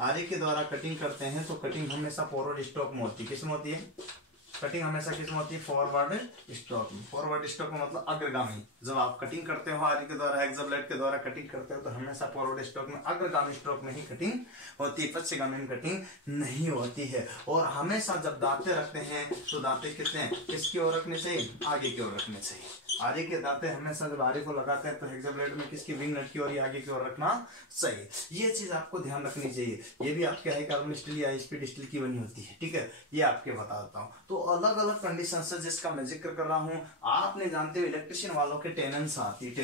आरी के द्वारा कटिंग करते हैं, तो कटिंग हमेशा फॉरवर्ड स्ट्रोक में होती है। किसमें होती है? कटिंग हमेशा किसमें होती है? फॉरवर्ड स्ट्रोक में। फॉरवर्ड स्ट्रोक में मतलब अग्रगामी। जब आप कटिंग करते हो आरी के द्वारा, हेक्सा ब्लेड के द्वारा कटिंग करते हो, तो हमेशा फॉरवर्ड स्ट्रोक में, अग्रगामी स्ट्रोक में ही कटिंग होती है, पश्चिमगामी में कटिंग नहीं होती है। और हमेशा जब दांते रखते हैं तो दांते किसकी ओर रखने चाहिए? आगे की ओर रखने चाहिए। आरी के दांते हमेशा जब आरी को लगाते हैं तो हेक्सा ब्लेड में किसकी? विंग नट की ओर या आगे की ओर रखना चाहिए। ये चीज आपको ध्यान रखनी चाहिए। ये भी आपके हाई कार्बन स्टील या स्पीड स्टील की बनी होती है, ठीक है? ये आपके बता देता हूँ। तो अलग अलग कंडीशन है जिसका मैं जिक्र कर रहा हूँ। आपने जानते हो इलेक्ट्रिशियन वालों के टेनेंसा आती है।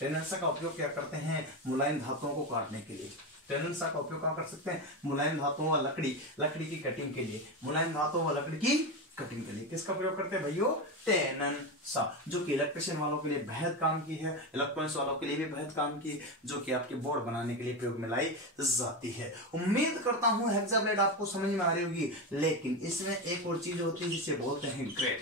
टेनेंसा का उपयोग क्या करते हैं? मुलायम धातुओं को काटने के लिए। टेनेंसा का उपयोग कहाँ कर सकते हैं? मुलायम धातुओं व लकड़ी की कटिंग के लिए। मुलायम धातुओं व लकड़ी की कटिंग के लिए किसका प्रयोग करते हैं भाइयों? टेनेंसा, जो कि इलेक्ट्रिशियन वालों के लिए बेहद काम की है, इलेक्ट्रॉनिक्स वालों के लिए भी बेहद काम की, जो कि आपके बोर्ड बनाने के लिए प्रयोग में लाई जाती है। उम्मीद करता हूं हेक्सा ब्लेड आपको समझ में आ रही होगी। लेकिन इसमें एक और चीज होती है जिसे बोलते हैं ग्रेड।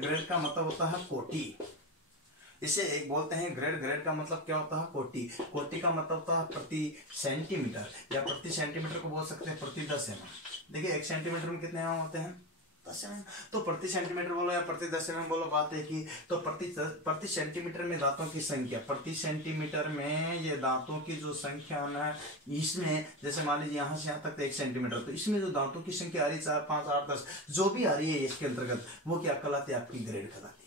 ग्रेड का मतलब होता है कोटि। इसे एक बोलते हैं ग्रेड का मतलब क्या होता है? कोटि का मतलब होता है प्रति सेंटीमीटर, या प्रति सेंटीमीटर को बोल सकते हैं प्रति 10 mm। देखिए 1 सेंटीमीटर में कितने mm होते हैं? 10 mm। तो प्रति सेंटीमीटर बोलो या प्रति 10 mm बोलो, बात है कि तो प्रति सेंटीमीटर में दांतों की संख्या, प्रति सेंटीमीटर में ये दांतों की जो संख्या ना, इसमें जैसे मान लीजिए यहाँ से यहाँ तक 1 सेंटीमीटर, तो इसमें जो दांतों की संख्या आ रही 4, 5, 8, 10 जो भी आ रही है इसके अंतर्गत, वो क्या कहलाती है? आपकी ग्रेड कहलाती है।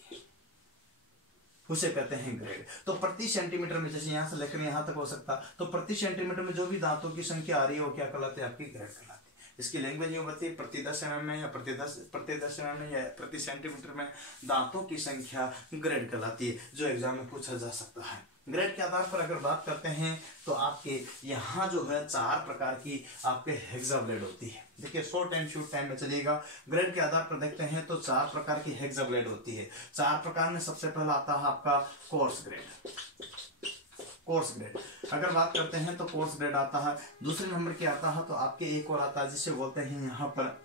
उसे कहते हैं ग्रेड। तो प्रति सेंटीमीटर में, जैसे यहाँ से लेकर यहाँ तक हो सकता, तो प्रति सेंटीमीटर में जो भी दांतों की संख्या आ रही है वो क्या कहलाती है? आपकी ग्रेड कहलाती है। इसकी लैंग्वेज ये बताइए, प्रति 10 mm में या प्रति 10 mm में या प्रति सेंटीमीटर में दांतों की संख्या ग्रेड कहलाती है, जो एग्जाम में पूछा जा सकता है। ग्रेड के आधार पर अगर बात करते हैं तो आपके यहाँ जो है 4 प्रकार की आपके हेक्साब्लेड होती है। देखिए शॉर्ट एंड शूट टाइम में चलिएगा। ग्रेड के आधार पर देखते हैं तो 4 प्रकार की हेक्साब्लेड होती है। 4 प्रकार में सबसे पहला आता है आपका कोर्स ग्रेड। कोर्स ग्रेड अगर बात करते हैं तो कोर्स ग्रेड आता है। दूसरे नंबर के आता है तो आपके एक और आता है जिसे बोलते हैं यहाँ पर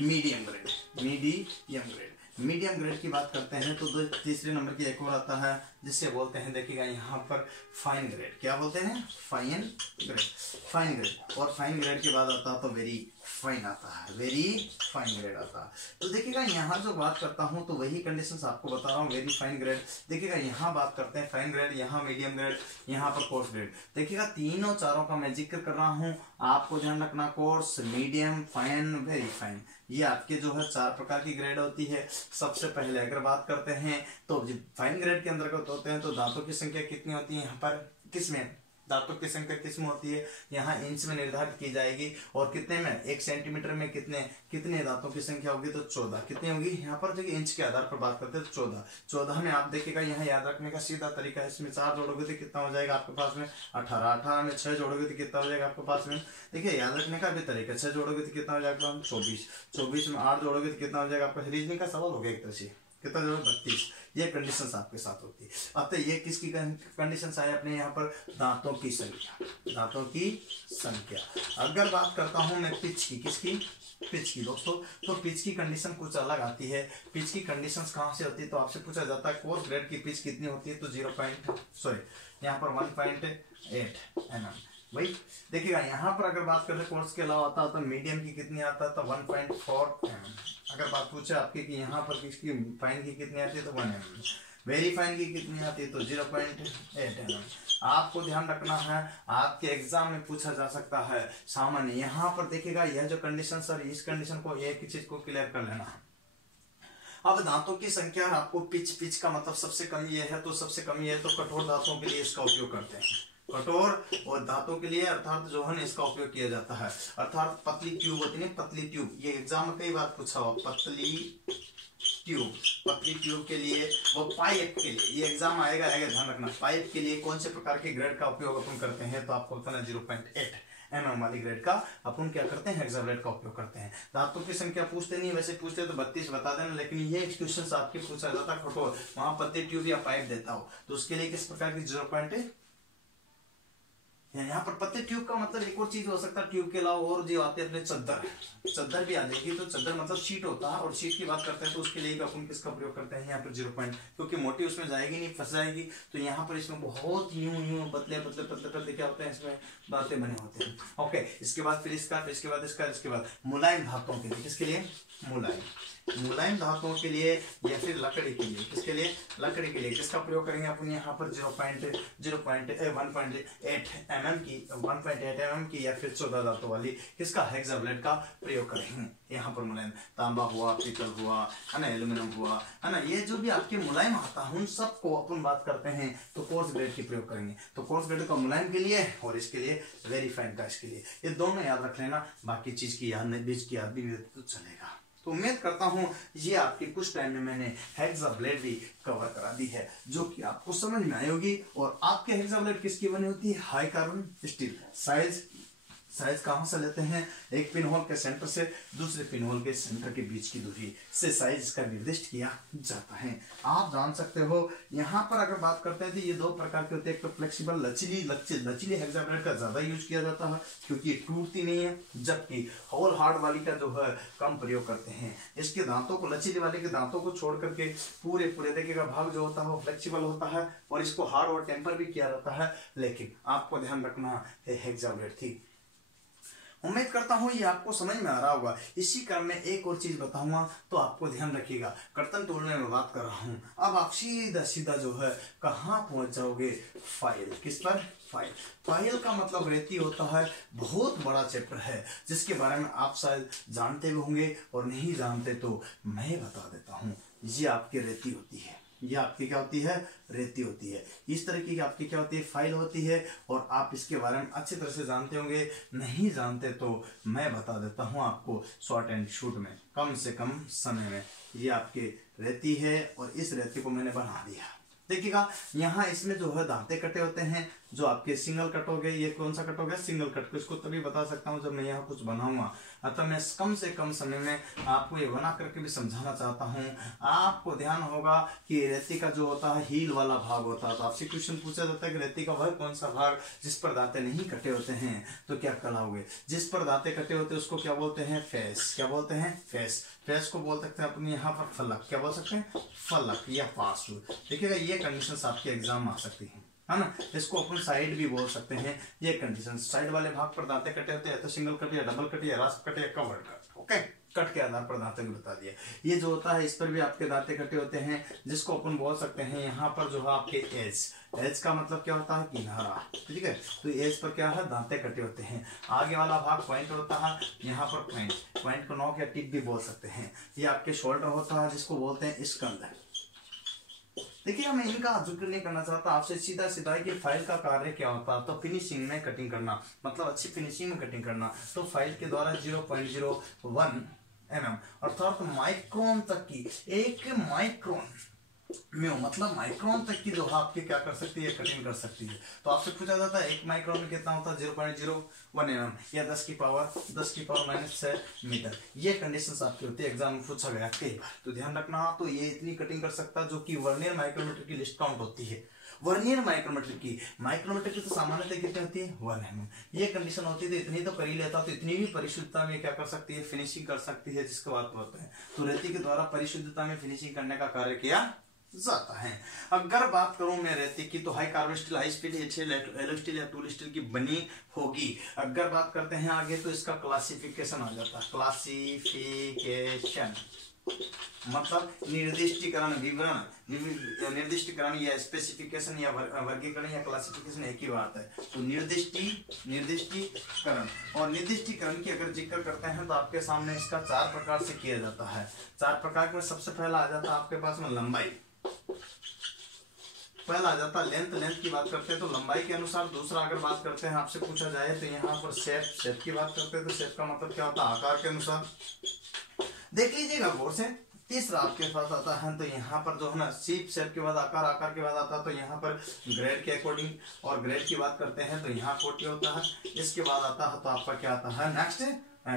मीडियम ग्रेड। मीडियम ग्रेड की बात करते हैं तो तीसरे नंबर की एक और आता है जिससे बोलते हैं, देखिएगा यहाँ पर फाइन ग्रेड। क्या बोलते हैं? Fine grade. और फाइन ग्रेड के बाद आता है तो वेरी फाइन आता है, वेरी फाइन ग्रेड आता है। तो देखिएगा यहाँ जो बात करता हूँ तो वही कंडीशंस आपको बता रहा हूँ। वेरी फाइन ग्रेड, देखिएगा यहाँ बात करते हैं फाइन ग्रेड, यहाँ मीडियम ग्रेड, यहाँ पर कोर्स ग्रेड। देखिएगा तीनों चारों का मैं जिक्र कर रहा हूँ, आपको ध्यान रखना। Course, medium, fine, very fine, ये आपके जो है 4 प्रकार की ग्रेड होती है। सबसे पहले अगर बात करते हैं तो फाइन ग्रेड के अंतर्गत होते हैं तो दांतों की संख्या कितनी होती है यहाँ पर, किसमें? दांतों की संख्या किसमें होती है? यहाँ इंच में निर्धारित की जाएगी। और कितने में? 1 सेंटीमीटर में कितने दांतों की संख्या होगी? तो 14। कितनी होगी यहाँ पर? देखिए इंच के आधार पर बात करते हैं तो 14 में आप देखिएगा यहाँ याद रखने का सीधा तरीका है। इसमें 4 जोड़ोगे तो कितना हो जाएगा आपके पास में? 18 में 6 जोड़ोगे तो कितना हो जाएगा आपके पास में? देखिए याद रखने का भी तरीका, 6 जोड़ोगे तो कितना हो जाएगा? 24 में 8 जोड़ोगे तो कितना हो जाएगा आपका? रीजनिंग का सवाल हो गया एक तरह से। कितना जो है 32। ये कंडीशंस आपके साथ होती है। अब तो ये किसकी कंडीशंस आए अपने यहाँ पर? दांतों की संख्या। अगर बात करता हूं मैं पिच की, किसकी? पिच की दोस्तों। तो पिच की कंडीशन कुछ अलग आती है। पिच की कंडीशंस कहाँ से होती है? तो आपसे पूछा जाता है कोर्स ग्रेड की पिच कितनी होती है? तो यहाँ पर 1.8 mm। भाई देखिएगा यहाँ पर अगर बात करें कोर्स के अलावा आता है तो मीडियम की कितनी आता है? तो 1.4 mm। अगर बात पूछे आपकी कि यहाँ पर किसकी फाइन की कितनी आती है? तो 1 mm। वेरी फाइन की कितनी आती है? तो 0.8 mm। आपको ध्यान रखना है, आपके एग्जाम में पूछा जा सकता है सामान्य। यहाँ पर देखिएगा यह जो कंडीशन, सर इस कंडीशन को, एक चीज को क्लियर कर लेना है। अब दांतों की संख्या, आपको पिच का मतलब सबसे कम ये है, तो सबसे कम ये है तो कठोर दांतों के लिए इसका उपयोग करते हैं। कठोर और दांतों के लिए अर्थात जो है इसका उपयोग किया जाता है। अर्थात पतली ट्यूब होती है, पतली ट्यूब, ये एग्जाम में कई बार पूछा हुआ, पतली ट्यूब के लिए, वो पाइप के लिए, ये एग्जाम आएगा ध्यान रखना। पाइप के लिए कौन से प्रकार के ग्रेड का उपयोग अपन करते हैं? तो आपको बताना 0.8 mm वाली ग्रेड का अपन क्या करते हैं? हेक्साब्लेड का उपयोग करते हैं। दांतों की संख्या पूछते नहीं, वैसे पूछते तो 32 बता देना, लेकिन ये क्वेश्चन आपके पूछा जाता है कठोर, वहां पतली ट्यूब या पाइप देता हो तो उसके लिए किस प्रकार की 0.8। यहाँ पर पतले ट्यूब का मतलब एक और चीज हो सकता है, ट्यूब के अलावा और जो आते हैं अपने चद्दर भी आ जाएगी। तो चद्दर मतलब शीट होता है, और शीट की बात करते हैं तो उसके लिए अपन किसका प्रयोग करते हैं? यहाँ पर 0 पॉइंट, क्योंकि मोटी उसमें जाएगी नहीं, फंस जाएगी। तो यहाँ पर इसमें बहुत यूं पतले क्या होते हैं, इसमें दांतें बने होते हैं। ओके, इसके बाद फिर इसका, इसके बाद मुलायम धातुओं के लिए, किसके लिए? मुलायम धातुओं के लिए या फिर लकड़ी के लिए, किसके लिए? लकड़ी के लिए किसका प्रयोग करेंगे अपन? यहाँ पर 1.8 mm की या फिर 14 धातु वाली किसका? हेक्साब्लेड का प्रयोग करेंगे। यहाँ पर मुलायम तांबा हुआ, पीतल हुआ, है ना, एल्यूमिनियम हुआ, है ना, ये जो भी आपके मुलायम आता है उन सबको अपन बात करते हैं तो कोर्स ग्रेड की प्रयोग करेंगे। तो कोर्स ग्रेड का मुलायम के लिए और इसके लिए वेरी फाइन का इसके लिए, ये दोनों याद रख लेना। बाकी चीज की याद नहीं, बीच की याद भी तो चलेगा। तो उम्मीद करता हूं ये आपके कुछ टाइम में मैंने हेक्साब्लेड भी कवर करा दी है, जो कि आपको समझ में आई होगी। और आपके हेक्साब्लेड किसकी बनी होती है? High carbon steel. साइज कहां से लेते हैं? एक पिन होल के सेंटर से दूसरे पिन होल के सेंटर के बीच की दूरी से साइज इसका निर्दिष्ट किया जाता है। आप जान सकते हो। यहाँ पर अगर बात करते हैं तो ये 2 प्रकार के होते हैं, एक तो फ्लेक्सिबल लचीली हेक्साब्लेड का ज्यादा यूज किया जाता है क्योंकि ये टूटती नहीं है, जबकि होल हार्ड वाली का जो है कम प्रयोग करते हैं। इसके दांतों को, लचीले वाले के दांतों को छोड़ करके पूरे देखिएगा भाग जो होता है वो फ्लेक्सिबल होता है और इसको हार्ड और टेम्पर भी किया जाता है। लेकिन आपको ध्यान रखना है हेक्साब्लेड थी। उम्मीद करता हूं ये आपको समझ में आ रहा होगा। इसी क्रम में एक और चीज बताऊंगा तो आपको ध्यान रखिएगा। कर्तन तोड़ने में बात कर रहा हूं, अब आप सीधा जो है कहां पहुंच जाओगे? फाइल। किस पर? फाइल का मतलब रेती होता है, बहुत बड़ा चैप्टर है जिसके बारे में आप शायद जानते भी होंगे और नहीं जानते तो मैं बता देता हूं। ये आपकी रेती होती है, ये आपकी क्या होती है? रेती होती है। इस तरह की आपकी क्या होती है? फाइल होती है। और आप इसके बारे में अच्छी तरह से जानते होंगे, नहीं जानते तो मैं बता देता हूं आपको शॉर्ट एंड शूट में, कम से कम समय में। ये आपके रेती है और इस रेती को मैंने बना दिया। देखिएगा यहाँ इसमें जो है दांते कटे होते हैं, जो आपके सिंगल कट हो गए। ये कौन सा कट हो गया? Single cut. को इसको तभी बता सकता हूँ जब मैं यहाँ कुछ बनाऊंगा। अतः मैं कम से कम समय में आपको ये बना करके भी समझाना चाहता हूँ। आपको ध्यान होगा कि रेती का जो होता है हील वाला भाग होता है, तो आपसे क्वेश्चन पूछा जाता है कि रेती का वह कौन सा भाग जिस पर दांते नहीं कटे होते हैं, तो क्या कहलाओगे? जिस पर दांते कटे होते हैं उसको क्या बोलते हैं? फेस। क्या बोलते हैं? फेस। फेस को बोल सकते हैं अपन यहाँ पर फलक। क्या बोल सकते हैं? फलक या पार्श्व। देखिएगा ये कंडीशंस आपके एग्जाम में आ सकती हैं, है ना। इसको अपन साइड भी बोल सकते हैं। ये कंडीशन साइड वाले भाग पर दांते कटे होते हैं, तो सिंगल कट या डबल कट या रास्प कट या कवर्ड कट। ओके, कट के आधार पर दांते भी बता दिए। ये जो होता है इस पर भी आपके दांते कटे होते हैं, जिसको अपन बोल सकते हैं यहाँ पर जो है आपके एज। एज का मतलब क्या होता है? किनारा। ठीक है, तो एज पर क्या है? दांते कटे होते हैं। आगे वाला भाग पॉइंट होता है, यहाँ पर पॉइंट। पॉइंट को नोक या टिप भी बोल सकते हैं। ये आपके शोल्डर होता है, जिसको बोलते हैं स्कंध। देखिए मैं इनका जिक्र नहीं करना चाहता, आपसे सीधा सीधा कि फाइल का कार्य क्या होता है। तो फिनिशिंग में कटिंग करना, मतलब अच्छी फिनिशिंग में कटिंग करना। तो फाइल के द्वारा 0.01 mm अर्थात माइक्रोन तक की, एक माइक्रोन में मतलब माइक्रोन तक की जो है आपके क्या कर सकती है? कटिंग कर सकती है। तो आपसे पूछा जाता है एक माइक्रोन में कितना होता है? 0.01 mm या 10 की पावर -6 मीटर। ये कंडीशंस आपकी होती है, एग्जाम में पूछा गया कई बार, तो ध्यान रखना। तो ये इतनी कटिंग कर सकता है जो कि वर्नियर माइक्रोमीटर की लिस्ट काउंट होती है। वर्नियर माइक्रोमीटर की तो सामान्यतः कितनी होती है? 1 mm। ये कंडीशन होती है, तो इतनी तो कर ही लेता, तो इतनी भी परिशुद्धता में क्या कर सकती है? फिनिशिंग कर सकती है, जिसके बात होते हैं। तो रेती के द्वारा परिशुद्धता में फिनिशिंग करने का कार्य किया जाता है। अगर बात करूं मैं रेती की, तो high carbon steel, high speed alloy steel या टूल स्टील की बनी होगी। अगर बात करते हैं आगे, तो इसका क्लासिफिकेशन आ जाता है। क्लासिफिकेशन मतलब निर्दिष्टीकरण, विवरण, निर्दिष्टीकरण या स्पेसिफिकेशन या वर्गीकरण या क्लासिफिकेशन एक ही बात है। तो निर्दिष्टीकरण और निर्दिष्टीकरण की अगर जिक्र करते हैं, तो आपके सामने इसका 4 प्रकार से किया जाता है। 4 प्रकार में सबसे पहला आ जाता है आपके पास में लंबाई। पहला आ जाता है लेंथ की बात करते हैं तो लंबाई के अनुसार। दूसरा अगर बात करते हैं, आपसे पूछा जाए तो यहाँ पर शेप की बात करते हैं, तो शेप का मतलब क्या होता है? आकार के अनुसार। देख लीजिएगा गौर से। तीसरा आपके पास आता है, तो यहाँ पर जो है ना शेप के बाद आकार के बाद आता है, तो यहाँ पर ग्रेड के अकॉर्डिंग। और ग्रेड की बात करते हैं तो यहाँ 40 होता है। इसके बाद आता है तो आपका क्या आता है? नेक्स्ट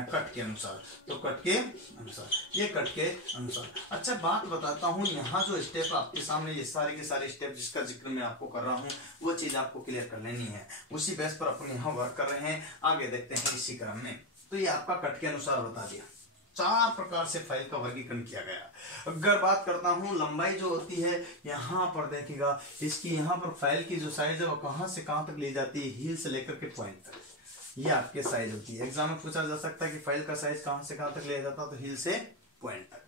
कट के अनुसार। तो कट के अनुसार, ये कट के अनुसार। अच्छा बात बताता हूँ, यहाँ जो स्टेप आपके सामने, ये सारे के सारे स्टेप जिसका जिक्र मैं आपको कर रहा हूँ, वो चीज आपको क्लियर कर लेनी है। उसी बेस पर अपन यहाँ वर्क कर रहे हैं। आगे देखते हैं इसी क्रम में। तो ये आपका कट के अनुसार बता दिया। 4 प्रकार से फाइल का वर्गीकरण किया गया। अगर बात करता हूं लंबाई जो होती है, यहाँ पर देखिएगा इसकी, यहाँ पर फाइल की जो साइज है वो कहां से कहां तक ली जाती है? हील से लेकर के पॉइंट तक। ये आपके साइज होती है। एग्जाम में पूछा जा सकता है कि फाइल का साइज कहां से कहां तक लिया जाता है? तो हील से पॉइंट तक।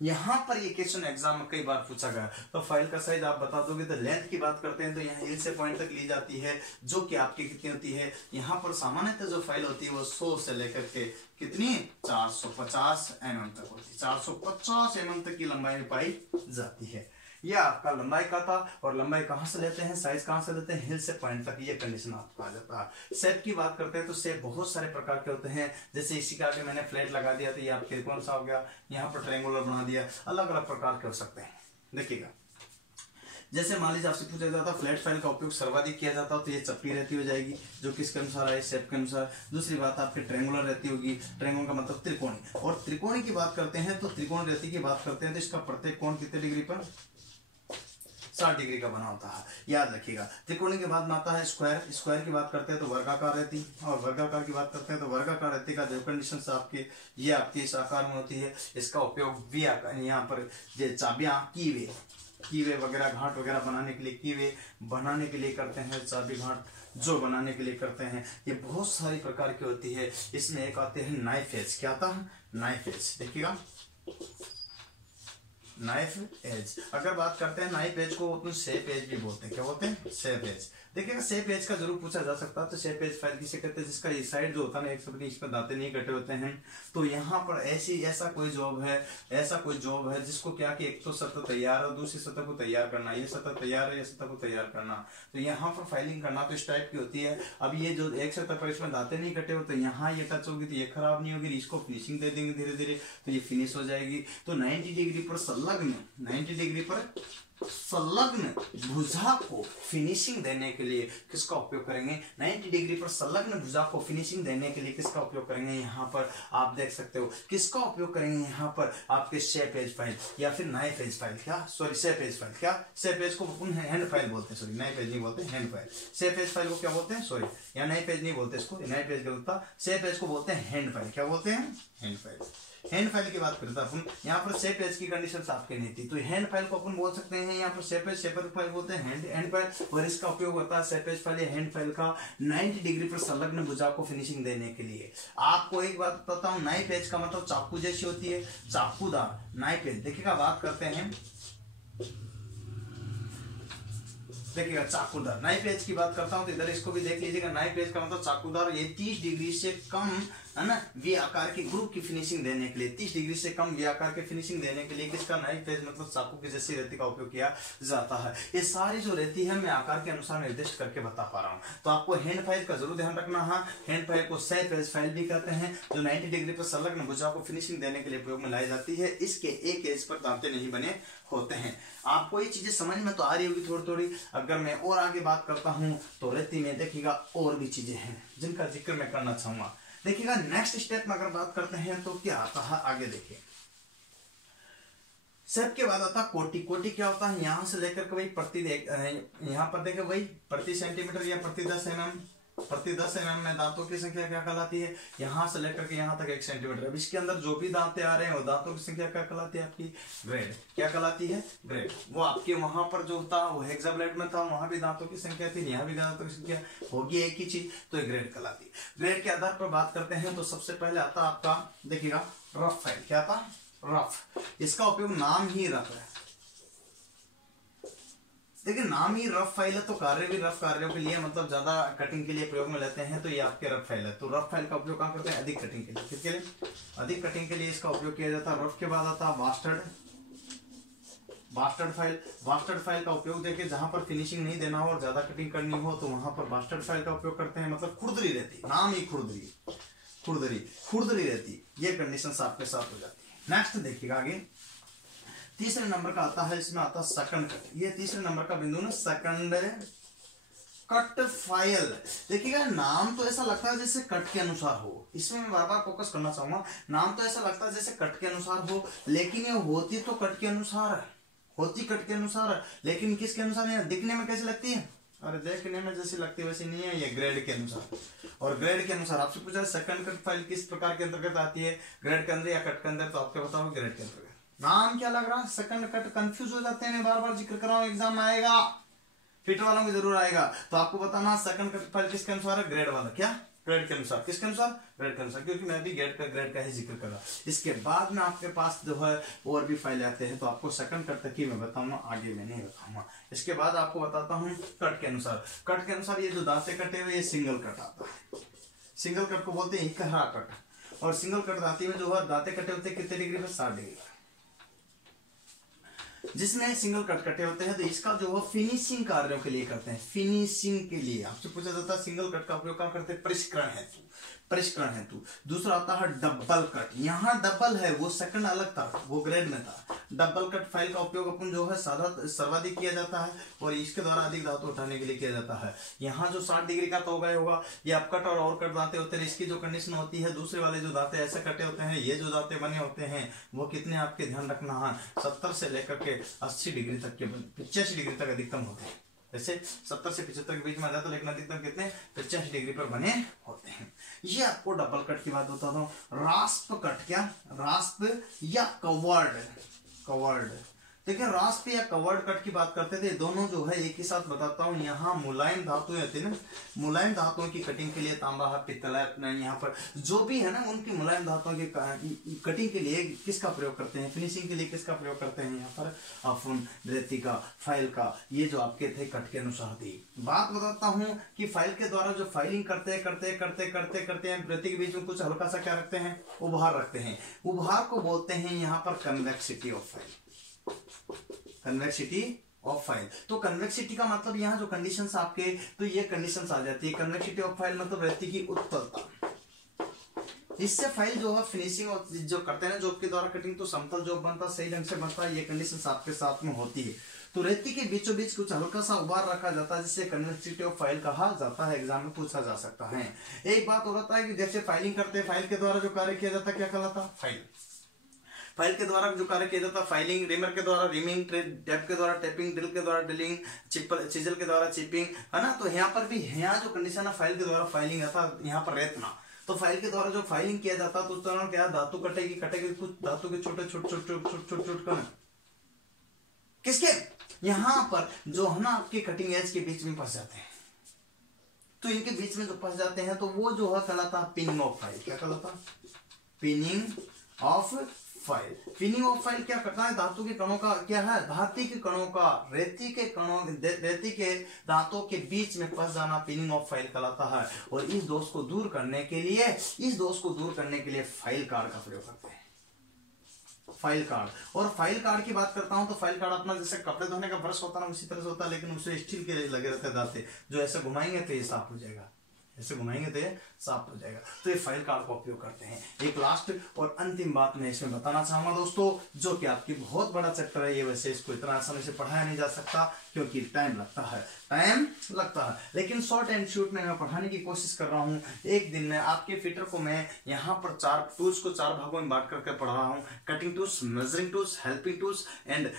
यहाँ पर ये क्वेश्चन एग्जाम में कई बार पूछा गया। तो फाइल का साइज आप बता दोगे। तो लेंथ की बात करते हैं तो यहाँ हील से पॉइंट तक ली जाती है, जो कि आपकी कितनी होती है? यहाँ पर सामान्यतः जो फाइल होती है वो 100 से लेकर के कितनी? 450 mm तक होती है। 450 mm तक की लंबाई में पाई जाती है। ये आपका लंबाई का था। और लंबाई कहां से लेते हैं? साइज कहां से लेते हैं? हिल से पॉइंट तक। ये कंडीशन आपको आ जाता है। शेप की बात करते हैं तो शेप बहुत सारे प्रकार के होते हैं। जैसे इसी का आगे मैंने फ्लैट लगा दिया, तो ये आप त्रिकोण सा हो गया। यहाँ पर ट्रायंगुलर बना दिया। अलग अलग प्रकार के हो सकते हैं। देखिएगा जैसे मान लीजिए आपसे पूछा जाता है फ्लैट फाइल का उपयोग सर्वाधिक किया जाता है, तो ये चप्पी रहती हो जाएगी, जो किसके अनुसार है? शेप के अनुसार। दूसरी बात आपके ट्रायंगुलर रहती होगी। ट्रायंगुलर का मतलब त्रिकोणी। और त्रिकोणी की बात करते हैं तो त्रिकोण रहती की बात करते हैं तो इसका प्रत्येक कोण कितने डिग्री पर? 60 डिग्री का बना होता है। याद रखिएगा। त्रिकोणी के बाद में आता है स्क्वायर। स्क्वायर की बात करते हैं तो वर्गाकार रहती, और वर्गाकार की बात करते हैं तो वर्गाकार रहती का जो कंडीशन आपके, ये आपके इस आकार में होती है। इसका उपयोग भी यहाँ पर चाबियां कीवे वगैरह, घाट वगैरह बनाने के लिए, कीवे बनाने के लिए करते हैं, चाबी घाट जो बनाने के लिए करते हैं। ये बहुत सारी प्रकार की होती है। इसमें एक आते हैं नाइफ एज। क्या आता है? Knife edge. देखिएगा नाइफ एज। अगर बात करते हैं नाइफ एज को, तो शेप एज भी बोलते हैं। क्या बोलते हैं? Shape edge. देखिएगा शेप एज का जरूर पूछा जा सकता है। तो शेप एज फाइल किसे कहते हैं? जिसका ये साइड जो होता है ना, एक सपनी, इस पर दांते नहीं कटे होते हैं। तो यहाँ पर ऐसा कोई जॉब है जिसको क्या कि एक तो सतह तैयार है, दूसरी सतह को तैयार करना। ये सतह तैयार है, ये सतह को तैयार करना। तो यहाँ पर फाइलिंग करना तो इस टाइप की होती है। अब ये जो एक सतह पर इसमें दांते नहीं कटे हो, तो यहाँ ये टच होगी तो ये खराब नहीं होगी। इसको फिनिशिंग दे देंगे धीरे धीरे, तो ये फिनिश हो जाएगी। तो 90 डिग्री पर संलग्न, 90 डिग्री पर संलग्न भुजा को फिनिशिंग देने के लिए किसका उपयोग करेंगे? 90 डिग्री पर संलग्न भुजा को फिनिशिंग देने के लिए किसका उपयोग करेंगे? यहाँ पर आप देख सकते हो किसका उपयोग करेंगे? यहाँ पर आपके शेप एज फाइल या फिर नए पेज फाइल, क्या सॉरी शेप एज फाइल, क्या शेप एज को हैंड फाइल बोलते हैं, सॉरी नए पेज नहीं बोलते, hand file. Shape edge file को क्या बोलते हैं? सॉरी यहाँ नए पेज नहीं बोलते इसको, नए पेज गलत था, शेप एज को बोलते हैं हैंड फाइल। क्या बोलते हैं? Hand file. हैंड फाइल की बात करता अपन, यहाँ पर शेप एज की कंडीशन आपके नहीं थी, तो हैंड फाइल को अपन बोल सकते हैं यहाँ पर शेप एज, शेपर फाइल बोलते हैं हैंड फाइल, और इसका उपयोग होता है शेप एज फाइल या हैंड फाइल का 90 डिग्री पर संलग्न भुजा को फिनिशिंग देने के लिए। आपको एक बात बताता हूँ, नाइफ एज का मतलब चाकू जैसी होती है, चाकूदार नाइफ एज। देखिएगा बात करते हैं, देखिएगा चाकूदार नाइफ एज की बात करता हूं तो इधर इसको भी देख लीजिएगा। नाइफ एज का मतलब चाकूदार, ये 30 डिग्री से कम है ना वी आकार के ग्रुप की फिनिशिंग देने के लिए, 30 डिग्री से कम वी आकार के फिनिशिंग देने के लिए किसका? नाइफ एज मतलब चाकू की जैसी रेती का उपयोग किया जाता है। ये सारी जो रेती है मैं आकार के अनुसार निर्दिष्ट करके बता पा रहा हूँ। तो आपको हैंड फाइल का जरूर ध्यान रखना है। हैंड फाइल को शेप एज फाइल भी कहते हैं, जो 90 डिग्री पर संलग्न भुजा को फिनिशिंग देने के लिए उपयोग में लाई जाती है। इसके एक एज पर दांते नहीं बने होते हैं। आपको ये चीजें समझ में तो आ रही होगी थोड़ी थोड़ी। अगर मैं और आगे बात करता हूँ तो रेती में देखिएगा और भी चीजें हैं जिनका जिक्र मैं करना चाहूंगा। देखिएगा नेक्स्ट स्टेप में अगर बात करते हैं तो क्या आता है, आगे देखिए। शेप के बाद आता है कोटि। कोटि क्या होता है? यहां से लेकर के भाई प्रति यहाँ पर देखे भाई प्रति सेंटीमीटर या प्रति 10 mm, प्रति 10 mm में दांतों की संख्या क्या कहलाती है? यहां से लेकर के यहां तक 1 सेंटीमीटर। अब इसके अंदर जो भी दांते आ रहे हैं वो दांतों की संख्या क्या कहलाती है? आपकी ग्रेड। क्या कहलाती है? ग्रेड। वो आपके वहां पर जो था वो हेक्साब्लेड में था, वहां भी दांतों की संख्या थी, यहाँ भी दांतों की संख्या होगी एक ही चीज, तो ग्रेड कहलाती है। ग्रेड के आधार पर बात करते हैं तो सबसे पहले आता आपका देखिएगा रफ फाइल। क्या था? रफ। इसका उपयोग नाम ही रफ है, देखिए नाम ही रफ फाइल है तो कार्य भी रफ कार्यों के लिए मतलब ज्यादा कटिंग के लिए प्रयोग में लेते हैं, तो ये आपके रफ फाइल है। तो रफ फाइल का उपयोग कहां करते हैं? अधिक कटिंग के लिए। किसके लिए? अधिक कटिंग के लिए इसका उपयोग किया जाता है। रफ के बाद आता है bastard. Bastard file. Bastard file का उपयोग देखिए जहां पर फिनिशिंग नहीं देना हो और ज्यादा कटिंग करनी हो तो वहां पर बास्टर्ड फाइल का उपयोग करते हैं, मतलब खुरदरी रहती, नाम ही खुरदरी, खुरदरी खुरदरी रहती, ये कंडीशन आपके साथ हो जाती है। नेक्स्ट देखिएगा आगे, तीसरे नंबर का आता है, इसमें आता है सेकंड कट। ये तीसरे नंबर का बिंदु ना सेकंड कट फाइल। देखिएगा नाम तो ऐसा लगता है जैसे कट के अनुसार हो, इसमें मैं बार बार फोकस करना चाहूंगा। नाम तो ऐसा लगता है जैसे कट के अनुसार हो, लेकिन ये होती तो कट के अनुसार है, होती कट के अनुसार है, लेकिन किसके अनुसार है? दिखने में कैसे लगती है? अरे देखने में जैसी लगती है वैसी नहीं है, ये ग्रेड के अनुसार। और ग्रेड के अनुसार आपसे पूछा सेकंड कट फाइल किस प्रकार के अंतर्गत आती है, ग्रेड के अंदर या कट के अंदर? तो आपको बताओ ग्रेड के अंतर्गत। नाम क्या लग रहा है? Second cut. कंफ्यूज हो जाते हैं, मैं बार बार जिक्र कर रहा हूं, एग्जाम आएगा, फिट वालों को जरूर आएगा, तो आपको बताना सेकंड कट फाइल किसके अनुसार है? ग्रेड वाला। क्या? ग्रेड के अनुसार। किसके अनुसार? ग्रेड के अनुसार, क्योंकि मैं भी ग्रेड का ही जिक्र कर रहा। इसके बाद में आपके पास जो है और भी फाइल आते हैं, तो आपको सेकंड कट तक ही मैं बताऊंगा, आगे मैं नहीं बताऊंगा। इसके बाद आपको बताता हूँ कट के अनुसार। कट के अनुसार ये जो दांते कटे हुए ये सिंगल कट आता है। सिंगल कट को बोलते हैं इकहरा कट। और सिंगल कट दांती में जो है दांते कटे होते हैं कितने डिग्री पर? 60 डिग्री। जिसमें सिंगल कट कटे होते हैं तो इसका जो है फिनिशिंग कार्यों के लिए करते हैं। फिनिशिंग के लिए आपसे पूछा जाता है सिंगल कट का उपयोग क्या करते हैं? परिष्करण हेतु, परिष्करण हेतु। दूसरा आता है डबल कट। यहाँ डबल है, वो सेकंड अलग था, वो ग्रेड में था। डबल कट फाइल का उपयोग अपन जो है सर्वाधिक किया जाता है और इसके द्वारा अधिक दांत उठाने के लिए किया जाता है। यहाँ जो 60 डिग्री का तो गए होगा, ये अप कट और कट दांते होते हैं। इसकी जो कंडीशन होती है, दूसरे वाले जो दांते ऐसे कटे होते हैं, ये जो दांते बने होते हैं वो कितने आपके ध्यान रखना है, 70 से लेकर के 80 डिग्री तक के, 85 डिग्री तक अधिकतम होते हैं। वैसे 70 से 75 के बीच में आ जाता है, लेकिन अधिकतम कितने? 85 डिग्री पर बने होते हैं। ये आपको डबल कट की बात बता दूं। रास्प कट, क्या? रास्प या कवर्ड। कवर्ड देखिए, रास्प या कवर्ड कट की बात करते थे, दोनों जो है एक ही साथ बताता हूँ। यहाँ मुलायम धातुएं होती है ना, मुलायम धातुओं की कटिंग के लिए तांबा है, पित्तल है, यहाँ पर जो भी है ना उनकी मुलायम धातुओं की कटिंग के लिए किसका प्रयोग करते हैं? फिनिशिंग के लिए किसका प्रयोग करते हैं? यहाँ पर अपन रेती का, फाइल का, ये जो आपके थे कट के अनुसार थी। बात बताता हूँ कि फाइल के द्वारा जो फाइलिंग करते हैं रेती के बीच में कुछ हल्का सा क्या रखते हैं? उभार रखते हैं। उभार को बोलते हैं यहाँ पर convexity of file. Convexity of file. तो कन्वेक्सिटी का मतलब यहाँ जो कंडीशंस आपके, तो ये कंडीशंस आ जाती है। कन्वेक्सिटी ऑफ फाइल मतलब रेती की उत्तलता, इससे फाइल जो है फिनिशिंग जो करते हैं जॉब के द्वारा कटिंग तो समतल जॉब बनता, सही ढंग से बनता है, ये कंडीशन आपके साथ में होती है। तो रेती के बीचों बीच कुछ हल्का सा उबार रखा जाता है जिसे कन्वेक्सिटी ऑफ फाइल कहा जाता है, एग्जाम में पूछा जा सकता है। एक बात और होता है कि जैसे फाइलिंग करते हैं, फाइल के द्वारा जो कार्य किया जाता है क्या कहलाता है? फाइल। फाइल के द्वारा जो कार्य किया जाता है फाइलिंग, रिमर के द्वारा रिमिंग, टैप के द्वारा टैपिंग, ड्रिल के द्वारा ड्रिलिंग, चिजल के द्वारा चिपिंग, है ना। तो यहाँ पर भी यहाँ जो कंडीशन है फाइल के द्वारा फाइलिंग था, यहाँ पर रेतना। तो फाइल के द्वारा जो फाइलिंग किया जाता है तो उस दौरान क्या धातु कटेगी कुछ धातु के छोटे छोटे कण किसके यहाँ पर जो है ना आपके कटिंग एज के बीच में फंस जाते हैं। तो इनके बीच में जो फंस जाते हैं तो वो जो है कहलाता है पिनिंग ऑफ फाइल। क्या कहलाता है? Pinning of file. Pinning of file क्या करता है? धातु के कणों का क्या है? धातु के कणों का रेती के धातों के बीच में फंस जाना पिनिंग ऑफ फाइल कहलाता है। और इस दोष को दूर करने के लिए फाइल कार्ड का प्रयोग करते हैं। File card. और फाइल कार्ड की बात करता हूं तो फाइल कार्ड अपना जैसे कपड़े धोने का ब्रश होता है ना उसी तरह से होता है, लेकिन उसमें स्टील के लगे रहते हैं दांते, जो ऐसे घुमाएंगे तो ये साफ हो जाएगा, ऐसे घुमाएंगे तो ये साफ हो जाएगा। तो ये फाइल कार्ड का उपयोग करते हैं। एक लास्ट और अंतिम बात मैं इसमें बताना चाहूंगा दोस्तों, जो कि आपकी बहुत बड़ा चैप्टर है ये, वैसे इसको इतना आसानी से पढ़ाया नहीं जा सकता क्योंकि टाइम लगता है, लेकिन शॉर्ट एंड शूट में मैं पढ़ाने की कोशिश कर रहा हूँ। एक दिन में आपके फिटर को मैं यहाँ पर 4 टूल्स को 4 भागों में बांट करके पढ़ा रहा हूँ। Cutting tools, measuring tools, helping tools and